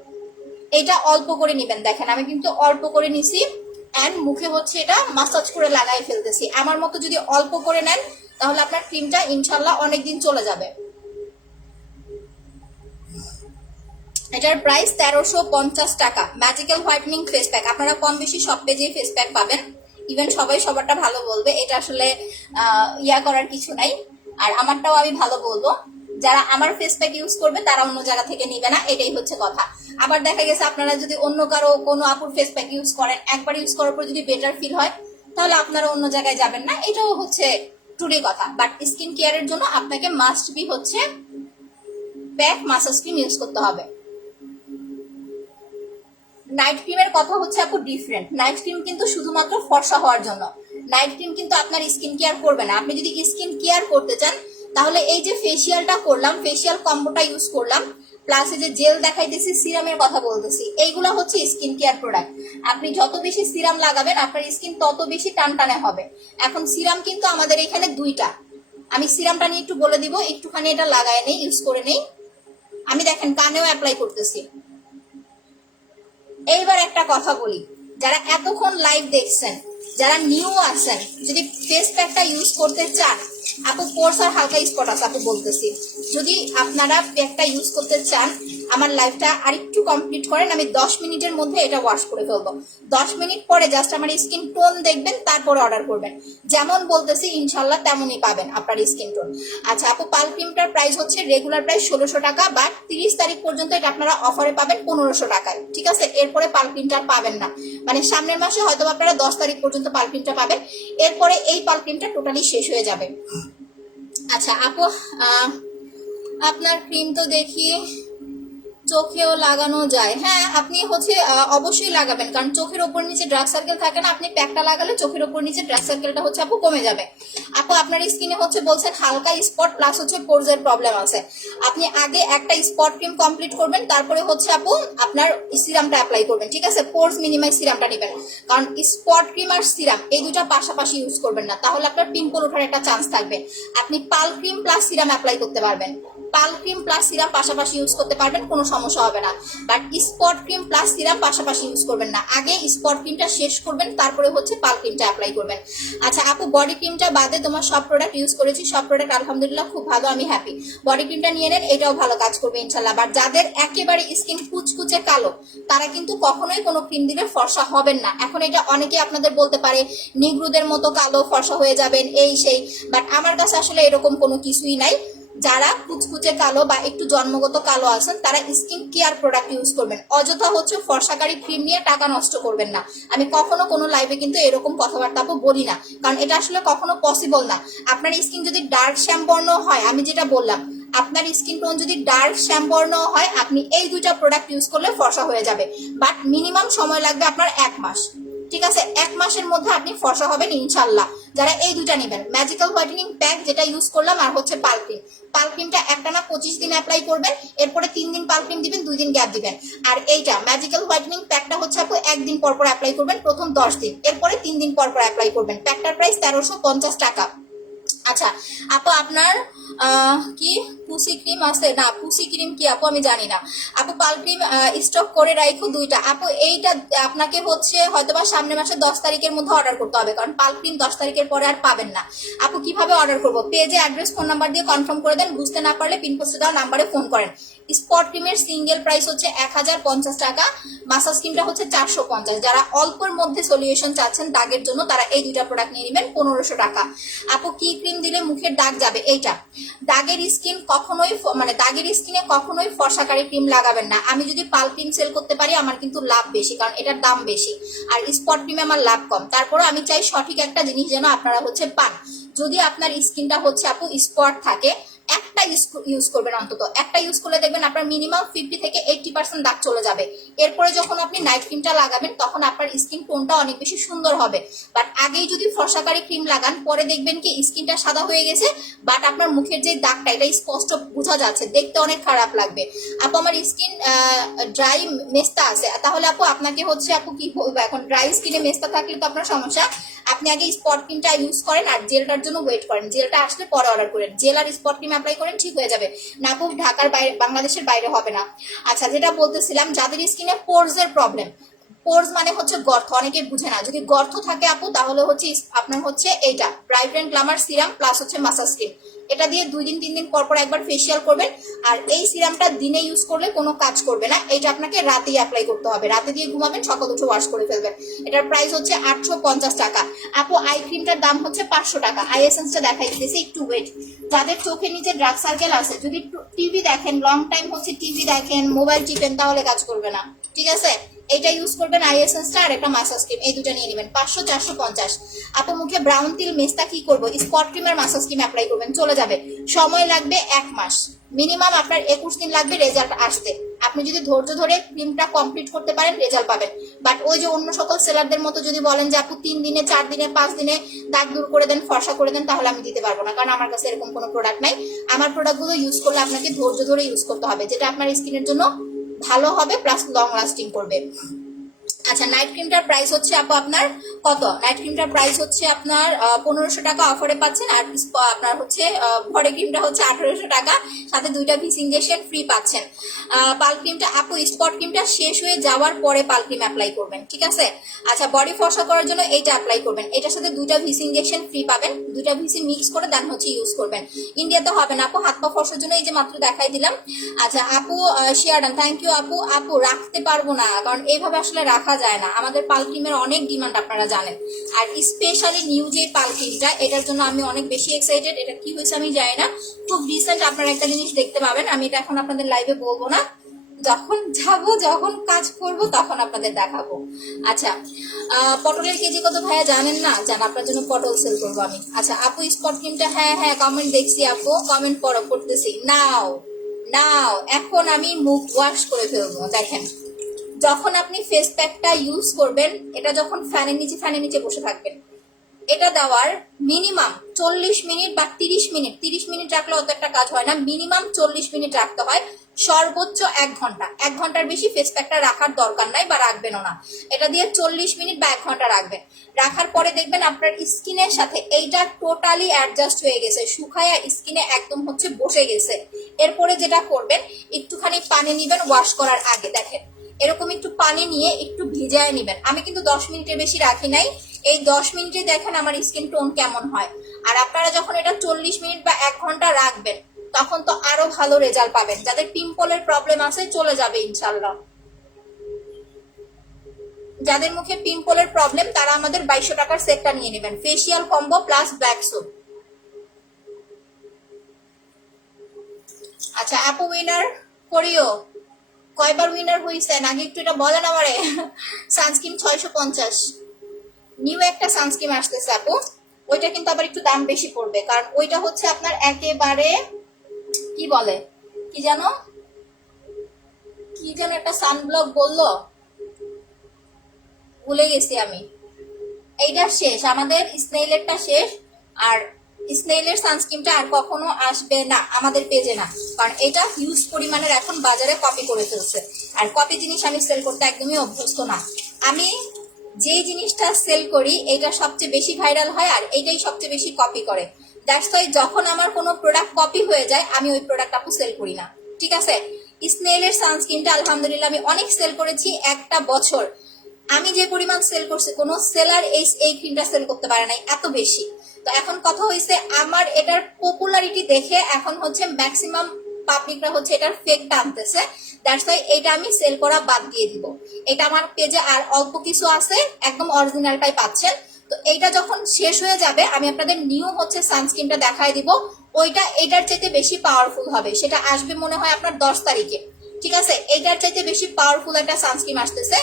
এটা অল্প করে নেবেন, দেখেন আমি কিন্তু অল্প করে নিছি, অ্যান্ড মুখে হচ্ছে এটা মাসাজ করে লাগাই ফেলতেছি। আমার মতো যদি অল্প করে নেন, তাহলে আপনার ক্রিমটা ইনশাল্লাহ অনেকদিন চলে যাবে। এটার প্রাইস 1350 টাকা। ম্যাজিক্যাল হোয়াইটনিং ফেস প্যাক, আপনারা কম বেশি সব পেজেই ফেস প্যাক পাবেন, ইভেন সবাই সবারটা ভালো বলবে, এটা আসলে ইয়া করার কিছু নাই। আর আমারটাও আমি ভালো বলবো, যারা আমার ফেস প্যাক ইউজ করবে তারা অন্য জায়গা থেকে নিবে না, এটাই হচ্ছে কথা। আবার দেখা গেছে আপনারা যদি অন্য কারো কোনো আপুর ফেস প্যাক ইউজ করেন, একবার ইউজ করার পর যদি বেটার ফিল হয়, তাহলে আপনারা অন্য জায়গায় যাবেন না, এটাও হচ্ছে টুডে কথা। বাট স্কিন কেয়ারের জন্য আপনাকে মাস্ট বি হচ্ছে প্যাক মাসাজ ক্রিম ইউজ করতে হবে। নাইট ক্রিমের কথা হচ্ছে আপু ডিফারেন্ট। নাইট ক্রিম কিন্তু শুধুমাত্র ফর্সা হওয়ার জন্য, নাইট ক্রিম কিন্তু আপনার স্কিন কেয়ার করবে না। আপনি যদি স্কিন কেয়ার করতে চান তাহলে এই যে ফেসিয়ালটা করলাম, ফেসিয়াল কম্বোটা ইউজ করলাম, প্লাস এই যে জেল দেখাইতেছি, সিরামের কথা বলতেছি, এইগুলো হচ্ছে স্কিন কেয়ার প্রোডাক্ট। আপনি যত বেশি সিরাম লাগাবেন আপনার স্কিন তত বেশি টানটানে হবে। এখন সিরাম কিন্তু আমাদের এখানে দুইটা, আমি সিরামটা নিয়ে একটু বলে দিব, একটুখানি এটা লাগায় নেই, ইউজ করে নেই। আমি দেখেন কানেও অ্যাপ্লাই করতেছি। এইবার একটা কথা বলি, যারা এতক্ষণ লাইভ দেখছেন, যারা নিউ আছেন, যদি ফেস প্যাকটা ইউজ করতে চান, আপু পোর্স আর হালকা স্পট আছে আপু বলতেছি, যদি আপনারা প্যাকটা ইউজ করতে চান আমার লাইভটা আরেকটু কমপ্লিট করেন, আমি 10 মিনিটের মধ্যে এটা ওয়াশ করে ফেলবো। 10 মিনিট পরে জাস্ট আমার স্কিন টোন দেখবেন, তারপরে অর্ডার করবেন। যেমন বলতেছি ইনশাল্লাহ তেমনই পাবেন আপনার স্কিন টোন। আচ্ছা আপু, পাল ক্রিমটার প্রাইস হচ্ছে রেগুলার প্রাইস 1600 টাকা, বাট 30 তারিখ পর্যন্ত এটা আপনারা অফারে পাবেন 1500 টাকায়। ঠিক আছে, এরপরে পাল ক্রিমটা আর পাবেন না, মানে সামনের মাসে হয়তো আপনারা 10 তারিখ পর্যন্ত পাল ক্রিমটা পাবেন, এরপরে এই পাল ক্রিমটা টোটালি শেষ হয়ে যাবে। আচ্ছা আপু, আপনার ক্রিম তো দেখি চোখেও লাগানো যায়। হ্যাঁ, আপনি হচ্ছে অবশ্যই লাগাবেন, কারণ চোখের ওপর নিচে ডার্ক সার্কেল থাকে না, আপনি প্যাকটা লাগালে চোখের ওপর নিচে ডার্ক সার্কেলটা হচ্ছে আপু কমে যাবে। আপু আপনার স্কিনে হচ্ছে বলছেন হালকা স্পট প্লাস হচ্ছে পোরজের প্রবলেম আছে, আপনি আগে একটা স্পট ক্রিম কমপ্লিট করবেন, তারপরে হচ্ছে আপু আপনার সিরামটা অ্যাপ্লাই করবেন। ঠিক আছে, পোরস মিনিমাইজ সিরামটা নেবেন, কারণ স্পট ক্রিম আর সিরাম এই দুটা পাশাপাশি ইউজ করবেন না, তাহলে আপনার পিম্পল ওঠার একটা চান্স থাকবে। আপনি পাল ক্রিম প্লাস সিরাম অ্যাপ্লাই করতে পারবেন, পাল ক্রিম প্লাস সিরাম পাশাপাশি ইউজ করতে পারবেন, কোনো সমস্যা হবে না। But spot cream plus serum পাশাপাশি ইউজ করবেন না, আগে স্পট ক্রিমটা শেষ করবেন, তারপরে হচ্ছে পাল ক্রিমটা অ্যাপ্লাই করবেন। আচ্ছা আপু, বডি ক্রিমটা বাদে তোমার সব প্রোডাক্ট ইউজ করেছি, সব প্রোডাক্ট আলহামদুলিল্লাহ খুব ভালো, আমি হ্যাপি। বডি ক্রিমটা নিয়ে নেন, এটাও ভালো কাজ করবে ইনশাল্লাহ। বাট যাদের একেবারে স্কিন কুচকুচে কালো, তারা কিন্তু কখনোই কোনো ক্রিম দিলে ফর্সা হবেন না। এখন এটা অনেকে আপনাদের বলতে পারে নিগ্রুদের মতো কালো ফর্সা হয়ে যাবেন এই সেই, বাট আমার কাছে আসলে এরকম কোনো কিছুই নাই। যারা কুচকুচে কালো বা একটু জন্মগত কালো আছেন তারা স্কিন কেয়ার প্রোডাক্ট ইউজ করবেন, অযথা হচ্ছে ফর্সাকারী ক্রিম নিয়ে টাকা নষ্ট করবেন না। আমি কখনো কোনো লাইভে কিন্তু এরকম কথাবার্তা বলি না, কারণ এটা আসলে কখনো পসিবল না। আপনার স্কিন যদি ডার্ক শ্যামবর্ণ হয়, আমি যেটা বললাম, আপনার স্কিন টোন যদি ডার্ক শ্যামবর্ণ হয়, আপনি এই দুইটা প্রোডাক্ট ইউজ করলে ফর্সা হয়ে যাবে, বাট মিনিমাম সময় লাগবে আপনার 1 মাস। ঠিক আছে, 1 মাসের মধ্যে আপনি ফর্সা হবেন ইনশাল্লাহ। যারা এই দুইটা নেবেন, ম্যাজিক্যাল হোয়াইটেনিং প্যাক যেটা ইউজ করলাম, আর হচ্ছে পাল ক্রিম, পাল ক্রিমটা একটানা 25 দিন অ্যাপ্লাই করবেন, এরপরে 3 দিন পাল ক্রিম দিবেন, 2 দিন গ্যাপ দিবেন। আর এইটা ম্যাজিক্যাল হোয়াইটেনিং প্যাকটা হচ্ছে আপু 1 দিন পর পর অ্যাপ্লাই করবেন প্রথম 10 দিন, এরপরে 3 দিন পর পর অ্যাপ্লাই করবেন। প্যাকটার প্রাইস 1350 টাকা। আচ্ছা আপু, আপনার কি পুসি ক্রিম আছে? না, পুসি ক্রিম কি আপু আমি জানি না। আপু পাল ক্রিম স্টক করে রাখো 2টা। আপু এইটা আপনাকে হচ্ছে হয়তোবা সামনের মাসে 10 তারিখের মধ্যে অর্ডার করতে হবে, কারণ পাল ক্রিম 10 তারিখের পরে আর পাবেন না। আপু কিভাবে অর্ডার করবো? পেজে অ্যাড্রেস ফোন নাম্বার দিয়ে কনফার্ম করে দেন, বুঝতে না পারলে পিনপোস্টে দেওয়া নাম্বারে ফোন করেন। স্পট ক্রিমের সিঙ্গেল প্রাইস হচ্ছে 1050 টাকা, মাসাজ ক্রিমটা হচ্ছে 450। যারা অল্পের মধ্যে সলিউশন চাচ্ছেন দাগের জন্য, তারা এই দুইটা প্রোডাক্ট নিয়ে নেবেন 1500 টাকা। আপু কি ক্রিম দিলে মুখের দাগ যাবে? এইটা দাগের স্কিন কখনোই, মানে দাগের স্কিনে কখনোই ফর্সাকারী ক্রিম লাগাবেন না। আমি যদি পাল ক্রিম সেল করতে পারি আমার কিন্তু লাভ বেশি, কারণ এটার দাম বেশি, আর স্পট ক্রিমে আমার লাভ কম। তারপরে আমি চাই সঠিক একটা জিনিস যেন আপনারা হচ্ছে পান। যদি আপনার স্কিনটা হচ্ছে আপু স্পট থাকে, একটা ইউজ করবেন, অন্তত একটা ইউজ করলে দেখবেন আপনার মিনিমাম 50 থেকে 80% দাগ চলে যাবে। এরপরে যখন আপনি নাইট ক্রিমটা লাগাবেন তখন আপনার স্কিন টোনটা অনেক বেশি সুন্দর হবে। বাট আগেই যদি ফর্সাকারী ক্রিম লাগান, পরে দেখবেন কি স্কিনটা সাদা হয়ে গেছে, বাট আপনার মুখের যে দাগটা এটা স্পষ্ট বোঝা যাচ্ছে, দেখতে অনেক খারাপ লাগবে। আপু আমার স্কিন ড্রাই মেস্তা আছে, তাহলে আপু আপনাকে হচ্ছে আপু কি বলবো, এখন ড্রাই স্কিনে মেস্তা থাকলে তো আপনার সমস্যা। আপনি আগে স্পট ক্রিমটা ইউজ করেন আর জেলটার জন্য ওয়েট করেন, জেলটা আসলে পরে অর্ডার করেন। জেল আর স্পট ক্রিম অ্যাপ্লাই করেন, ঠিক হয়ে যাবে। না খুব ঢাকার বাইরে, বাংলাদেশের বাইরে হবে না। আচ্ছা যেটা বলতেছিলাম, যাদের স্কিনে পোরস এর প্রবলেম, পোরস মানে হচ্ছে গর্ত, অনেকে বুঝে না। যদি গর্ত থাকে আপু, তাহলে হচ্ছে আপনার হচ্ছে এইটা ব্রাইট গ্ল্যামার সিরাম প্লাস হচ্ছে মাসাজ ক্রিম, এটা দিয়ে 2 দিন 3 দিন পর পর একবার ফেসিয়াল করবেন। আর এই সিরামটা দিনে ইউজ করলে কোনো কাজ করবে না, এটা আপনাকে রাতেই অ্যাপ্লাই করতে হবে। রাতে দিয়ে ঘুমাবেন, সকাল উঠে ওয়াশ করে ফেলবেন। এটার প্রাইস হচ্ছে 850 টাকা। আপু আই ক্রিমটার দাম হচ্ছে 500 টাকা। আই এসেন্সটা দেখাই দিতেছি, একটু ওয়েট। যাদের চোখের নিচে ডার্ক সার্কেল আছে, যদি টিভি দেখেন, লং টাইম হচ্ছে টিভি দেখেন, মোবাইল টিপেন, তাহলে কাজ করবে না। ঠিক আছে, এটা ইউজ করবেন আই এসেন্সটা, আর একটা মাসাজ ক্রিম, এই দুটো নিয়ে নেবেন 500 450। আপু মুখে ব্রাউন তিল মেস্তা কি করবো? স্পট ক্রিম আর মাসাজ ক্রিম অ্যাপ্লাই করবেন, চলে যাবে। সময় লাগবে 1 মাস, মিনিমাম আপনার 21 দিন লাগবে রেজাল্ট আসতে। আপনি যদি ধৈর্য ধরে ক্রিমটা কমপ্লিট করতে পারেন রেজাল্ট পাবেন। বাট ওই যে অন্য সকল সেলারদের মতো যদি বলেন যে আপু 3 দিনে 4 দিনে 5 দিনে দাগ দূর করে দেন, ফর্সা করে দেন, তাহলে আমি দিতে পারবো না, কারণ আমার কাছে এরকম কোনো প্রোডাক্ট নাই। আমার প্রোডাক্টগুলো ইউজ করলে আপনাকে ধৈর্য ধরে ইউজ করতে হবে, যেটা আপনার স্কিনের জন্য ভালো হবে প্লাস লং লাস্টিং করবে। আচ্ছা, নাইট ক্রিমটার প্রাইস হচ্ছে আপু আপনার কত? নাইট ক্রিমটার প্রাইস হচ্ছে আপনার 1500 টাকা অফারে পাচ্ছেন। আর আপনার হচ্ছে বডি ক্রিমটা হচ্ছে 1800 টাকা, সাথে 2টা ভিস ইনজেকশন ফ্রি পাচ্ছেন। পাল ক্রিমটা আপু স্পট ক্রিমটা শেষ হয়ে যাওয়ার পরে পাল ক্রিম অ্যাপ্লাই করবেন, ঠিক আছে? আচ্ছা, বডি ফর্সা করার জন্য এইটা অ্যাপ্লাই করবেন, এটার সাথে 2টা ভিস ইনজেকশন ফ্রি পাবেন, 2টা ভিসি মিক্স করে দেন হচ্ছে ইউজ করবেন। ইন্ডিয়াতে হবে না আপু, হাত পা ফর্সার জন্য এই যে মাত্র দেখাই দিলাম। আচ্ছা আপু শিয়ারডান, থ্যাংক ইউ আপু। আপু রাখতে পারবো না, কারণ এইভাবে আসলে রাখা যায় না, আমাদের পাল ক্রিমের অনেক ডিমান্ড আপনারা জানেন। আর স্পেশালি নিউ যে পাল ক্রিমটা, এটার জন্য আমি অনেক বেশি এক্সাইটেড। এটা কি হয়েছে আমি জানি না, খুব রিসেন্ট আপনারা একটা জিনিস দেখতে পাবেন, আমি এটা এখন আপনাদের লাইভে বলবো না, যখন যাবো যখন কাজ করব তখন আপনাদের দেখাবো। আচ্ছা, পটলের কেজি কত ভাইয়া জানেন না? জান, আপনার জন্য পটল সেল করবো আমি। আচ্ছা আপু স্পট ক্রিমটা, হ্যাঁ হ্যাঁ কমেন্ট দেখছি আপু, কমেন্ট পড়তেছি। নাও নাও, এখন আমি মুখ ওয়াশ করে ফেলবো। দেখেন, যখন আপনি ফেস প্যাকটা ইউজ করবেন, এটা যখন ফ্যানের নিচে বসে থাকবেন, এটা দেওয়ার মিনিমাম 40 মিনিট বা 30 মিনিট, 30 মিনিট রাখলে অত একটা কাজ হয় না, মিনিমাম 40 মিনিট রাখতে হয়, সর্বোচ্চ 1 ঘন্টা। 1 ঘন্টার বেশি ফেস প্যাকটা রাখার দরকার নাই বা রাখবেনও না। এটা দিয়ে 40 মিনিট বা 1 ঘন্টা রাখবেন। রাখার পরে দেখবেন আপনার স্কিনের সাথে এইটা টোটালি অ্যাডজাস্ট হয়ে গেছে, শুকায়া স্কিনে একদম হচ্ছে বসে গেছে। এরপরে যেটা করবেন, একটুখানি পানি নিবেন ওয়াশ করার আগে। দেখেন, এরকম একটু পানি নিয়ে একটু ভিজায় নিবেন। আমি কিন্তু 10 মিনিটের বেশি রাখি নাই, এই 10 মিনিটে দেখেন আমার স্কিন টোন কেমন হয়। আর আপনারা যখন এটা 40 মিনিট বা 1 ঘন্টা রাখবেন, তখন তো আরো ভালো রেজাল্ট পাবেন। যাদের পিম্পলের প্রবলেম আছে চলে যাবে ইনশাল্লাহ। যাদের মুখে পিম্পলের প্রবলেম তারা আমাদের 2200 টাকার সেটটা নিয়ে নেবেন, facial combo plus black soap. আচ্ছা আপু উইনার করিও, কয়বার উইনার হইছেন আগে একটু এটা বলেন আমারে। সানস্ক্রিন 650, নিউ একটা সানস্ক্রিন আসতেছে আপু, ওইটা কিন্তু আবার একটু দাম বেশি পড়বে, কারণ ওইটা হচ্ছে আপনার একেবারে কি বলে, কি জানো একটা সানব্লক বললো, ভুলে গেছি আমি। এইটা শেষ, আমাদের স্নেইলেরটা শেষ, আর স্নেইলের সানস্ক্রিনটা আর কখনো আসবে না আমাদের পেজে না, কারণ এটা হিউজ পরিমাণের এখন বাজারে কপি করে ফেলছে। আর কপি জিনিস আমি সেল করতে একদমই অভ্যস্ত না। আমি যেই জিনিসটা সেল করি এটা সবচেয়ে বেশি ভাইরাল হয়, আর এইটাই সবচেয়ে বেশি কপি করে। দ্যাটস ওয়াই যখন আমার কোনো প্রোডাক্ট কপি হয়ে যায় আমি ওই প্রোডাক্ট আপু সেল করি না, ঠিক আছে? স্নেইলের সানস্ক্রিনটা আলহামদুলিল্লাহ আমি অনেক সেল করেছি, একটা বছর আমি যে পরিমাণ সেল করছি কোনো সেলার এই ক্রিমটা সেল করতে পারে নাই এত বেশি। তো এখন কথা হয়েছে, আমার এটার পপুলারিটি দেখে এখন হচ্ছে ম্যাক্সিমাম পাবলিকরা হচ্ছে এটার ফেকটা আনতেছে। দ্যাটস ওয়াই এটা আমি সেল করা বাদ দিয়ে দিব। এটা আমার পেজে আর অল্প কিছু আছে, একদম অরিজিনালটাই পাচ্ছেন। তো এইটা যখন শেষ হয়ে যাবে আমি আপনাদের নিউ হচ্ছে সানস্ক্রিনটা দেখাই দিব, ওইটা এটার চাইতে বেশি পাওয়ারফুল হবে, সেটা আসবে মনে হয় আপনার 10 তারিখে, ঠিক আছে? এটার চাইতে বেশি পাওয়ারফুল একটা সানস্ক্রিন আসতেছে,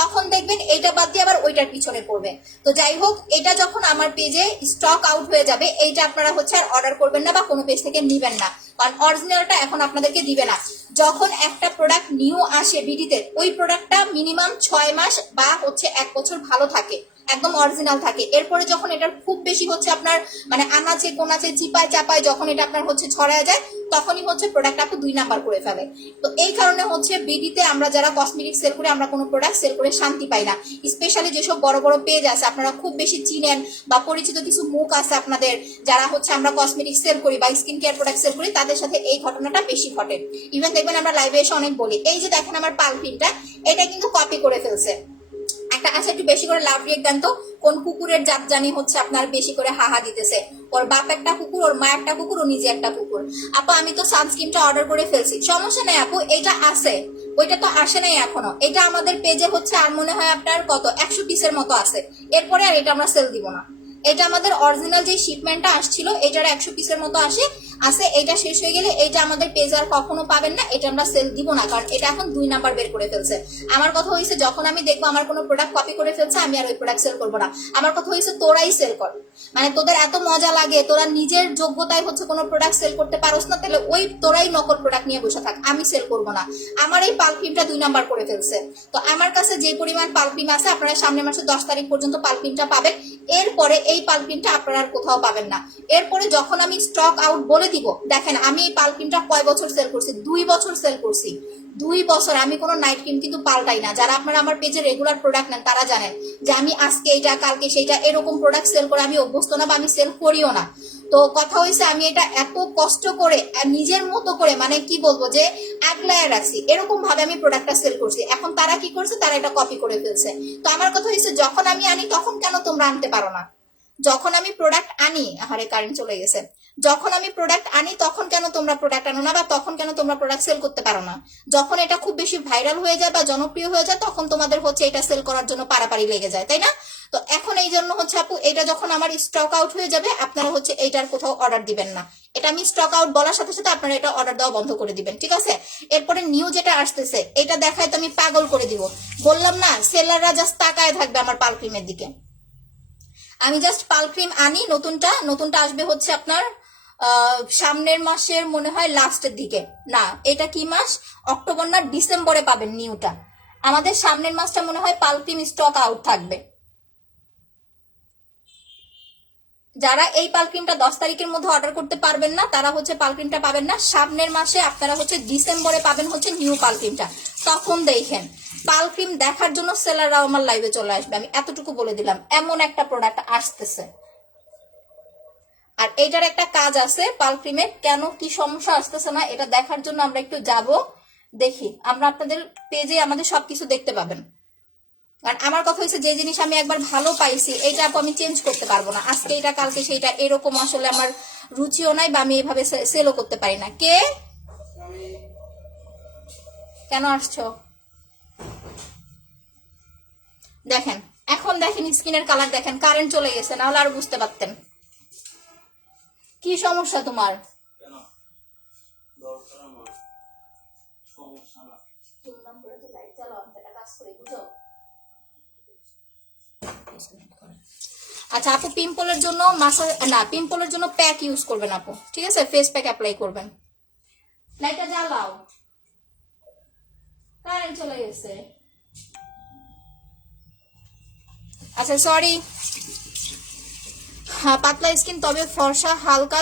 তখন দেখবেন এইটা বাদ দিয়ে আবার ওইটার পিছনে পড়বে। তো যাই হোক, এটা যখন আমার পেজে স্টক আউট হয়ে যাবে, এইটা আপনারা হচ্ছে আর অর্ডার করবেন না বা কোনো পেজ থেকে নিবেন না, কারণ অরিজিনালটা এখন আপনাদেরকে দিবে না। যখন একটা প্রোডাক্ট নিউ আসে বিডিতে, ওই প্রোডাক্টটা মিনিমাম 6 মাস বা হচ্ছে 1 বছর ভালো থাকে, একদম অরিজিনাল থাকে। এরপরে যখন এটার খুব বেশি হচ্ছে আপনার মানে আনাচে কোনাচে চিপায় চাপায় যখন এটা আপনার হচ্ছে ছড়ায় যায়, তখনই হচ্ছে প্রোডাক্ট আপু 2 নাম্বার করে ফেলে। তো এই কারণে হচ্ছে বিডিতে আমরা যারা কসমেটিক সেল করি আমরা কোনো প্রোডাক্ট সেল করে শান্তি পাই না। স্পেশালি যেসব বড় বড় পেজ আছে আপনারা খুব বেশি চিনেন বা পরিচিত কিছু মুখ আছে আপনাদের, যারা হচ্ছে আমরা কসমেটিক সেল করি বা স্কিন কেয়ার প্রোডাক্ট সেল করি, তাদের সাথে এই ঘটনাটা বেশি ঘটে। ইভেন দেখবেন আমরা লাইভে এসে অনেক বলি, এই যে দেখেন আমার পাল ক্রিমটা, এটা কিন্তু কপি করে ফেলছে একটা। আচ্ছা একটু বেশি করে লাভ রিয়েক্ট দেন তো, কোন কুকুরের জাত জানি হচ্ছে আপনার বেশি করে হাহা দিতেছে? ওর বাপ একটা কুকুর, ওর মা একটা কুকুর, ও নিজে একটা কুকুর। আপু আমি তো সানস্ক্রিনটা অর্ডার করে ফেলছি, সমস্যা নেই আপু, এটা আছে, ওইটা তো আসে নাই এখনো। এটা আমাদের পেজে হচ্ছে আর মনে হয় আপনার কত 100 পিসের মতো আছে, এরপরে আর এটা আমরা সেল দিব না। এটা আমাদের অরিজিনাল যে শিপমেন্টটা আসছিল এটার 100 পিসের মতো আসে, আছে। এটা শেষ হয়ে গেলে এটা আমাদের পেজ আর কখনো পাবেন না, এটা আমরা সেল দিব না, কারণ এটা এখন 2 নাম্বার বের করে ফেলছে। আমার কথা হয়েছে যখন আমি দেখবো আমার কোনো প্রোডাক্ট কপি করে ফেলছে, আমি আর ওই প্রোডাক্ট সেল করবো না। আমার কথা হয়েছে তোরাই সেল কর, মানে তোদের এত মজা লাগে, তোরা নিজের যোগ্যতায় হচ্ছে কোনো প্রোডাক্ট সেল করতে পারোস না, তাহলে ওই তোরাই নকল প্রোডাক্ট নিয়ে বসে থাক, আমি সেল করবো না। আমার এই পালক্রিমটা 2 নাম্বার করে ফেলছে। তো আমার কাছে যে পরিমাণ পালক্রিম আছে, আপনারা সামনের মাসে 10 তারিখ পর্যন্ত পালক্রিমটা পাবেন। এরপরে এই পালক্রিমটা আপনারা আর কোথাও পাবেন না। এরপরে যখন আমি স্টক আউট বলে দিব, দেখেন আমি এই পালক্রিমটা কয় বছর সেল করছি, 2 বছর সেল করছি। 2 বছর আমি কোনো নাইট ক্রিম কিন্তু পাল্টাই না। যারা আপনারা আমার পেজে রেগুলার প্রোডাক্ট নেন তারা জানেন যে আমি আজকে এইটা কালকে সেইটা এরকম প্রোডাক্ট সেল করে আমি অভ্যস্ত না, বা আমি সেল করিও না। তো কথা হয়েছে আমি এটা এত কষ্ট করে নিজের মতো করে, মানে কি বলবো, যে আগলায় রাখছি, এরকম ভাবে আমি প্রোডাক্টটা সেল করছি। এখন তারা কি করছে, তারা এটা কপি করে ফেলছে। তো আমার কথা হয়েছে যখন আমি আনি তখন কেন তোমরা আনতে পারো না? যখন আমি প্রোডাক্ট আনি, আরে কারেন্ট চলে গেছে, যখন আমি প্রোডাক্ট আনি তখন কেন তোমরা প্রোডাক্ট আনো না, বা তখন কেন তোমরা প্রোডাক্ট সেল করতে পারো না? যখন এটা খুব বেশি ভাইরাল হয়ে যায় বা জনপ্রিয় হয়ে যায়, তখন তোমাদের হচ্ছে এটা সেল করার জন্য পারাপারি লেগে যায়, তাই না? তো এখন এই জন্য হচ্ছে আপু, এটা যখন আমার স্টক আউট হয়ে যাবে, আপনারা হচ্ছে এইটার কোথাও অর্ডার দিবেন না। এটা আমি স্টক আউট বলার সাথে সাথে আপনারা এটা অর্ডার দেওয়া বন্ধ করে দিবেন, ঠিক আছে? এরপরে নিউ যেটা আসতেছে, এটা দেখায় তো আমি পাগল করে দিব। বললাম না, সেলাররা জাস্ট তাকায় থাকবে আমার পালক্রিমের দিকে। আমি জাস্ট পালক্রিম আনি, নতুনটা আসবে হচ্ছে আপনার সামনের মাসের মনে হয় লাস্টের দিকে। না, এটা কি মাস, অক্টোবর না ডিসেম্বরে পাবেন নিউটা। আমাদের সামনের মাসটা মনে হয় পালক্রিম স্টক আউট থাকবে। যারা এই পালক্রিমটা 10 তারিখের মধ্যে অর্ডার করতে পারবেন না, তারা হচ্ছে পালক্রিমটা পাবেন না। সামনের মাসে আপনারা হচ্ছে ডিসেম্বরে পাবেন হচ্ছে নিউ পালক্রিমটা। তখন দেখেন পালক্রিম দেখার জন্য সেলাররা আমার লাইভে চলে আসবে, আমি এতটুকু বলে দিলাম। এমন একটা প্রোডাক্ট আসতেছে। আর এইটার একটা কাজ আছে পালক্রিমের, কেন কি সমস্যা আসতেছে না এটা দেখার জন্য আমরা একটু যাব, দেখি। আমরা আপনাদের পেজে আমাদের সবকিছু দেখতে পাবেন। কারণ আমার কথা হচ্ছে, যে জিনিস আমি একবার ভালো পাইছি এইটা আমি চেঞ্জ করতে পারবো না। আজকে এটা কালকে সেইটা, এরকম আসলে আমার রুচিও নাই, বা আমি এইভাবে সেলও করতে পারি না। কে কেন আসছো? দেখেন এখন দেখেন স্কিনের কালার দেখেন, কারেন্ট চলে গেছে, না হলে আর বুঝতে পারতেন। কি সমস্যা তোমার? আচ্ছা আপু, পিম্পলের জন্য মাসাজ না, পিম্পলের জন্য প্যাক ইউজ করবেন আপু, ঠিক আছে? ফেস প্যাক অ্যাপ্লাই করবেন। লাইটটা জ্বালাও, কারেন্ট চলে গেছে। আচ্ছা সরি। হ্যাঁ, পাতলা স্কিন তবে ফর্সা, হালকা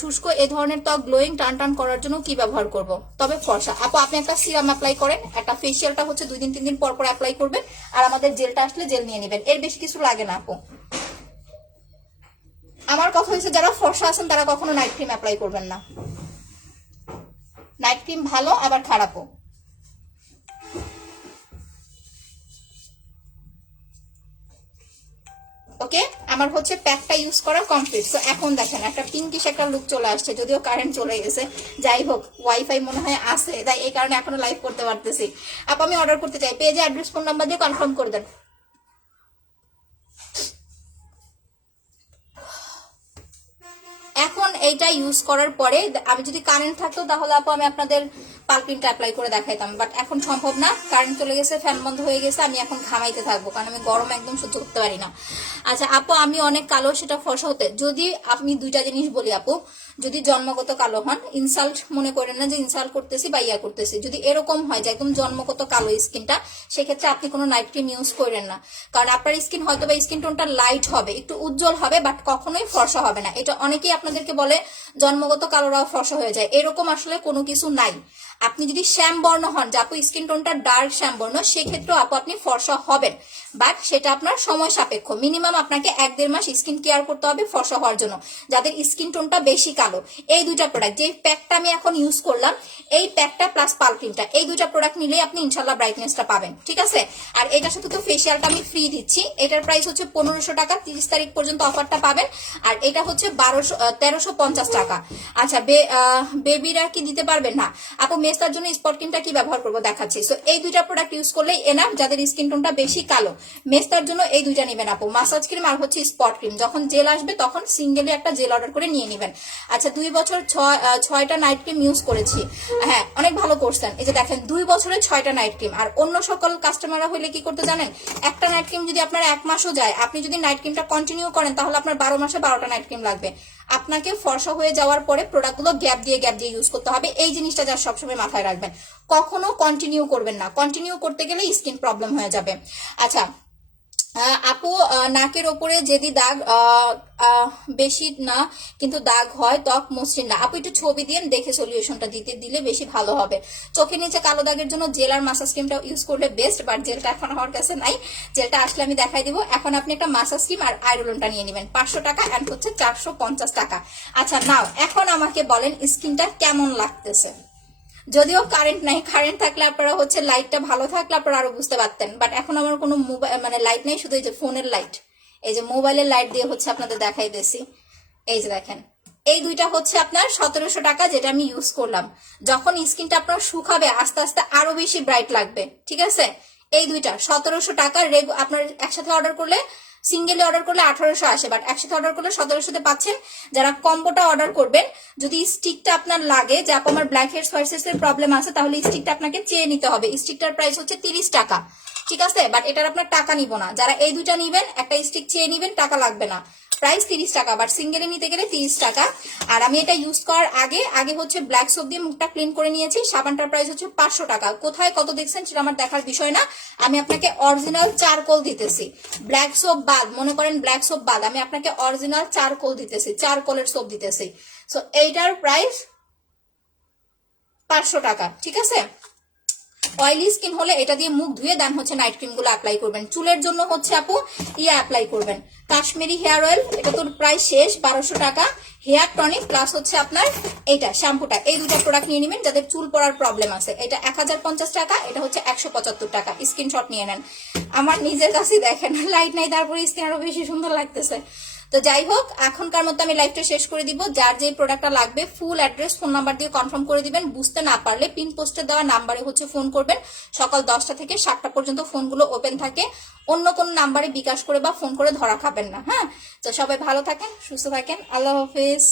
শুষ্ক এ ধরনের ত্বক গ্লোয়িং টান টান করার জন্য কি ব্যবহার করব? তবে ফর্সা আপু, আপনি একটা সিরাম অ্যাপ্লাই করেন, একটা ফেসিয়ালটা হচ্ছে 2 দিন 3 দিন পর পর অ্যাপ্লাই করবেন, আর আমাদের জেলটা আসলে জেল নিয়ে নেবেন। এর বেশি কিছু লাগে না আপু। আমার কথা হচ্ছে, যারা ফর্সা আছেন তারা কখনো নাইট ক্রিম অ্যাপ্লাই করবেন না। নাইট ক্রিম ভালো আবার খারাপও। ওকে, আমার হচ্ছে প্যাকটা ইউজ করা কমপ্লিট। সো এখন দেখেন একটা পিঙ্কিশ একটা লুক চলে আসছে, যদিও কারেন্ট চলে গেছে। যাই হোক, ওয়াইফাই মনে হয় আছে, তাই এই কারণে এখনো লাইভ করতে পারতেছি। আপু আমি অর্ডার করতে চাই, পেজে অ্যাড্রেস ফোন নাম্বার দিয়ে কনফার্ম করে দেন। এখন এইটা ইউজ করার পরে আমি যদি কারেন্ট থাকতো তাহলে আপু আমি আপনাদের পালক্রিমটা অ্যাপ্লাই করে দেখাইতাম, বাট এখন সম্ভব না, কারেন্ট চলে গেছে, ফ্যান বন্ধ হয়ে গেছে। আমি এখন ঘামাইতে থাকবো, কারণ আমি গরম একদম সহ্য করতে পারি না। আচ্ছা আপু, আমি অনেক কালো, সেটা ফর্সা হতে যদি আপনি 2টা জিনিস বলি আপু, যদি জন্মগত কালো হন, ইনসাল্ট মনে করেন না যে ইনসাল্ট করতেছি বা ইয়া করতেছি, যদি এরকম হয় যে একদম জন্মগত কালো স্কিনটা, সেক্ষেত্রে আপনি কোনো নাইট ক্রিম ইউজ করেন না। কারণ আপনার স্কিন হয়তো বা স্কিন টোনটা লাইট হবে, একটু উজ্জ্বল হবে, বাট কখনোই ফর্সা হবে না। এটা অনেকেই আপনাদেরকে বলে জন্মগত কালোরাও ফর্সা হয়ে যায়, এরকম আসলে কোনো কিছু নাই। আপনি যদি শ্যাম বর্ণ হন, যে আপু স্কিন টোনটা ডার্ক শ্যাম বর্ণ, সেক্ষেত্রে আপু আপনি ফর্সা হবেন, বাট সেটা আপনার সময় সাপেক্ষ। মিনিমাম আপনাকে 1-1.5 মাস স্কিন কেয়ার করতে হবে ফর্সা হওয়ার জন্য, যাদের স্কিন টোনটা বেশি কালো। এই 2টা প্রোডাক্ট, যে প্যাকটা আমি এখন ইউজ করলাম, এই প্যাকটা প্লাস পালক্রিমটা, এই 2টা প্রোডাক্ট নিলেই আপনি ইনশাল্লাহ ব্রাইটনেসটা পাবেন, ঠিক আছে? আর এটার সাথে তো ফেসিয়ালটা আমি ফ্রি দিচ্ছি। এটার প্রাইস হচ্ছে 1500 টাকা, 30 তারিখ পর্যন্ত অফারটা পাবেন। আর এটা হচ্ছে 1350 টাকা। আচ্ছা বেবিরা কি দিতে পারবেন? না আপু, মেস্তার জন্য স্পট ক্রিমটা কি ব্যবহার করবো দেখাচ্ছি। সো এই 2টা প্রোডাক্ট ইউজ করলেই এনাফ, যাদের স্কিন টোনটা বেশি কালো। মেস্তার জন্য এই দুইটা নেবেন আপু, মাসাজ ক্রিম আর হচ্ছে স্পট ক্রিম। যখন জেল আসবে তখন সিঙ্গেলি একটা জেল অর্ডার করে নিয়ে নেবেন। আচ্ছা 2 বছর 6টা নাইট ক্রিম ইউজ করেছি। হ্যাঁ অনেক ভালো করছেন। এই যে দেখেন 2 বছরে 6টা নাইট ক্রিম। আর অন্য সকল কাস্টমাররা হলে কি করতে জানেন, একটা নাইট ক্রিম যদি আপনার 1 মাসও যায়, আপনি যদি নাইট ক্রিমটা কন্টিনিউ করেন তাহলে আপনার 12 মাসে 12টা নাইট ক্রিম লাগবে। আপনাকে ফর্সা হয়ে যাওয়ার পরে প্রোডাক্টগুলো গ্যাপ দিয়ে ইউজ করতে হবে। এই জিনিসটা যা সবসময় মাথায় রাখবেন, কখনো কন্টিনিউ করবেন না। কন্টিনিউ করতে গেলে স্কিন প্রবলেম হয়ে যাবে। আচ্ছা আপু নাকের ওপরে যদি দাগ বেশি না কিন্তু দাগ হয়, ত্বক মসৃণ না, আপু একটু ছবি দিয়ে দেখে সলিউশনটা দিলে বেশি ভালো হবে। চোখের নিচে কালো দাগের জন্য জেল আর মাসাজ ক্রিমটা ইউজ করলে বেস্ট, বাট জেলটা এখন আমার কাছে নাই, জেলটা আসলে আমি দেখাই দিব। এখন আপনি একটা মাসাজ ক্রিম আর আয়রনটা নিয়ে নেবেন, 500 টাকা অ্যান্ড হচ্ছে 450 টাকা। আচ্ছা নাও এখন আমাকে বলেন স্কিনটা কেমন লাগতেছে। যদিও কারেন্ট নাই, কারেন্ট থাকলে আপনারা হচ্ছে লাইটটা ভালো থাকলে আপনারা আরো বুঝতে পারতেন, বাট এখন আমার কোনো মোবাইল মানে লাইট নেই, শুধু এই যে ফোনের লাইট, এই যে মোবাইলের লাইট দিয়ে হচ্ছে আপনাদের দেখাই দিয়েছি। এই যে দেখেন এই দুইটা হচ্ছে আপনার 1700 টাকা, যেটা আমি ইউজ করলাম। যখন স্কিনটা আপনার শুকাবে আস্তে আস্তে আরো বেশি ব্রাইট লাগবে, ঠিক আছে। এই দুইটা 1700 টাকা, আপনার একসাথে অর্ডার করলে, সিঙ্গেলি অর্ডার করলে 1800 আসে, বাট একসাথে অর্ডার করলে 1700-তে পাচ্ছেন। যারা কম্বোটা অর্ডার করবেন, যদি স্টিকটা আপনার লাগে যে আপু আমার ব্ল্যাক হেডস হোয়াইট হেডস এর প্রবলেম আছে, তাহলে স্টিকটা আপনাকে চেয়ে নিতে হবে। স্টিকটার প্রাইস হচ্ছে 30 টাকা, ঠিক আছে, বাট এটার আপনার টাকা নিব না। যারা এই দুইটা নিবেন, একটা স্টিক চেয়ে নিবেন, টাকা লাগবে না, প্রাইস 30 টাকা, বাট সিঙ্গেলে নিতে গেলে 30 টাকা। আর আমি এটা ইউজ করার আগে হচ্ছে ব্ল্যাক সোপ দিয়ে মুখটা ক্লিন করে নিয়েছি। সাবানটার প্রাইস হচ্ছে 500 টাকা। কোথায় কত দেখছেন সেটা আমার দেখার বিষয় না, আমি আপনাকে অরিজিনাল চারকোল দিতেছি, ব্ল্যাক সোপ বাদ, মনে করেন ব্ল্যাক সোপ বাদ, আমি আপনাকে অরিজিনাল চারকোল দিতেছি, চারকোলের সোপ দিতেছি। সো এইটার প্রাইস 500 টাকা, ঠিক আছে। অয়েলি স্কিন হলে এটা দিয়ে মুখ ধুয়ে দেন হচ্ছে নাইট ক্রিম গুলো অ্যাপ্লাই করবেন। চুলের জন্য হচ্ছে আপু অ্যাপ্লাই করবেন কাশ্মীরি হেয়ার অয়েল, এটা তোর প্রাইস শেষ 1200 টাকা। হেয়ার টনিক প্লাস হচ্ছে আপনার এইটা শ্যাম্পুটা, এই দুটো প্রোডাক্ট নিয়ে নেবেন যাদের চুল পড়ার প্রবলেম আছে। এটা 1050 টাকা, এটা হচ্ছে 175 টাকা। স্ক্রিনশট নিয়ে নেন। আমার নিজের কাছে দেখেন লাইট নাই, তারপরে স্কিন আরো বেশি সুন্দর লাগতেছে। তো যাই হোক, এখনকার মতো আমি লাইভটা শেষ করে দিব। যার যে প্রোডাক্টটা লাগবে ফুল অ্যাড্রেস ফোন নাম্বার দিয়ে কনফার্ম করে দিবেন। বুঝতে না পারলে পিন পোস্টে দেওয়া নাম্বারে হচ্ছে ফোন করবেন। সকাল 10টা থেকে 7টা পর্যন্ত ফোনগুলো ওপেন থাকে। অন্য কোন নাম্বারে বিকাশ করে বা ফোন করে ধরা খাবেন না। হ্যাঁ, তো সবাই ভালো থাকেন, সুস্থ থাকেন, আল্লাহ হাফেজ।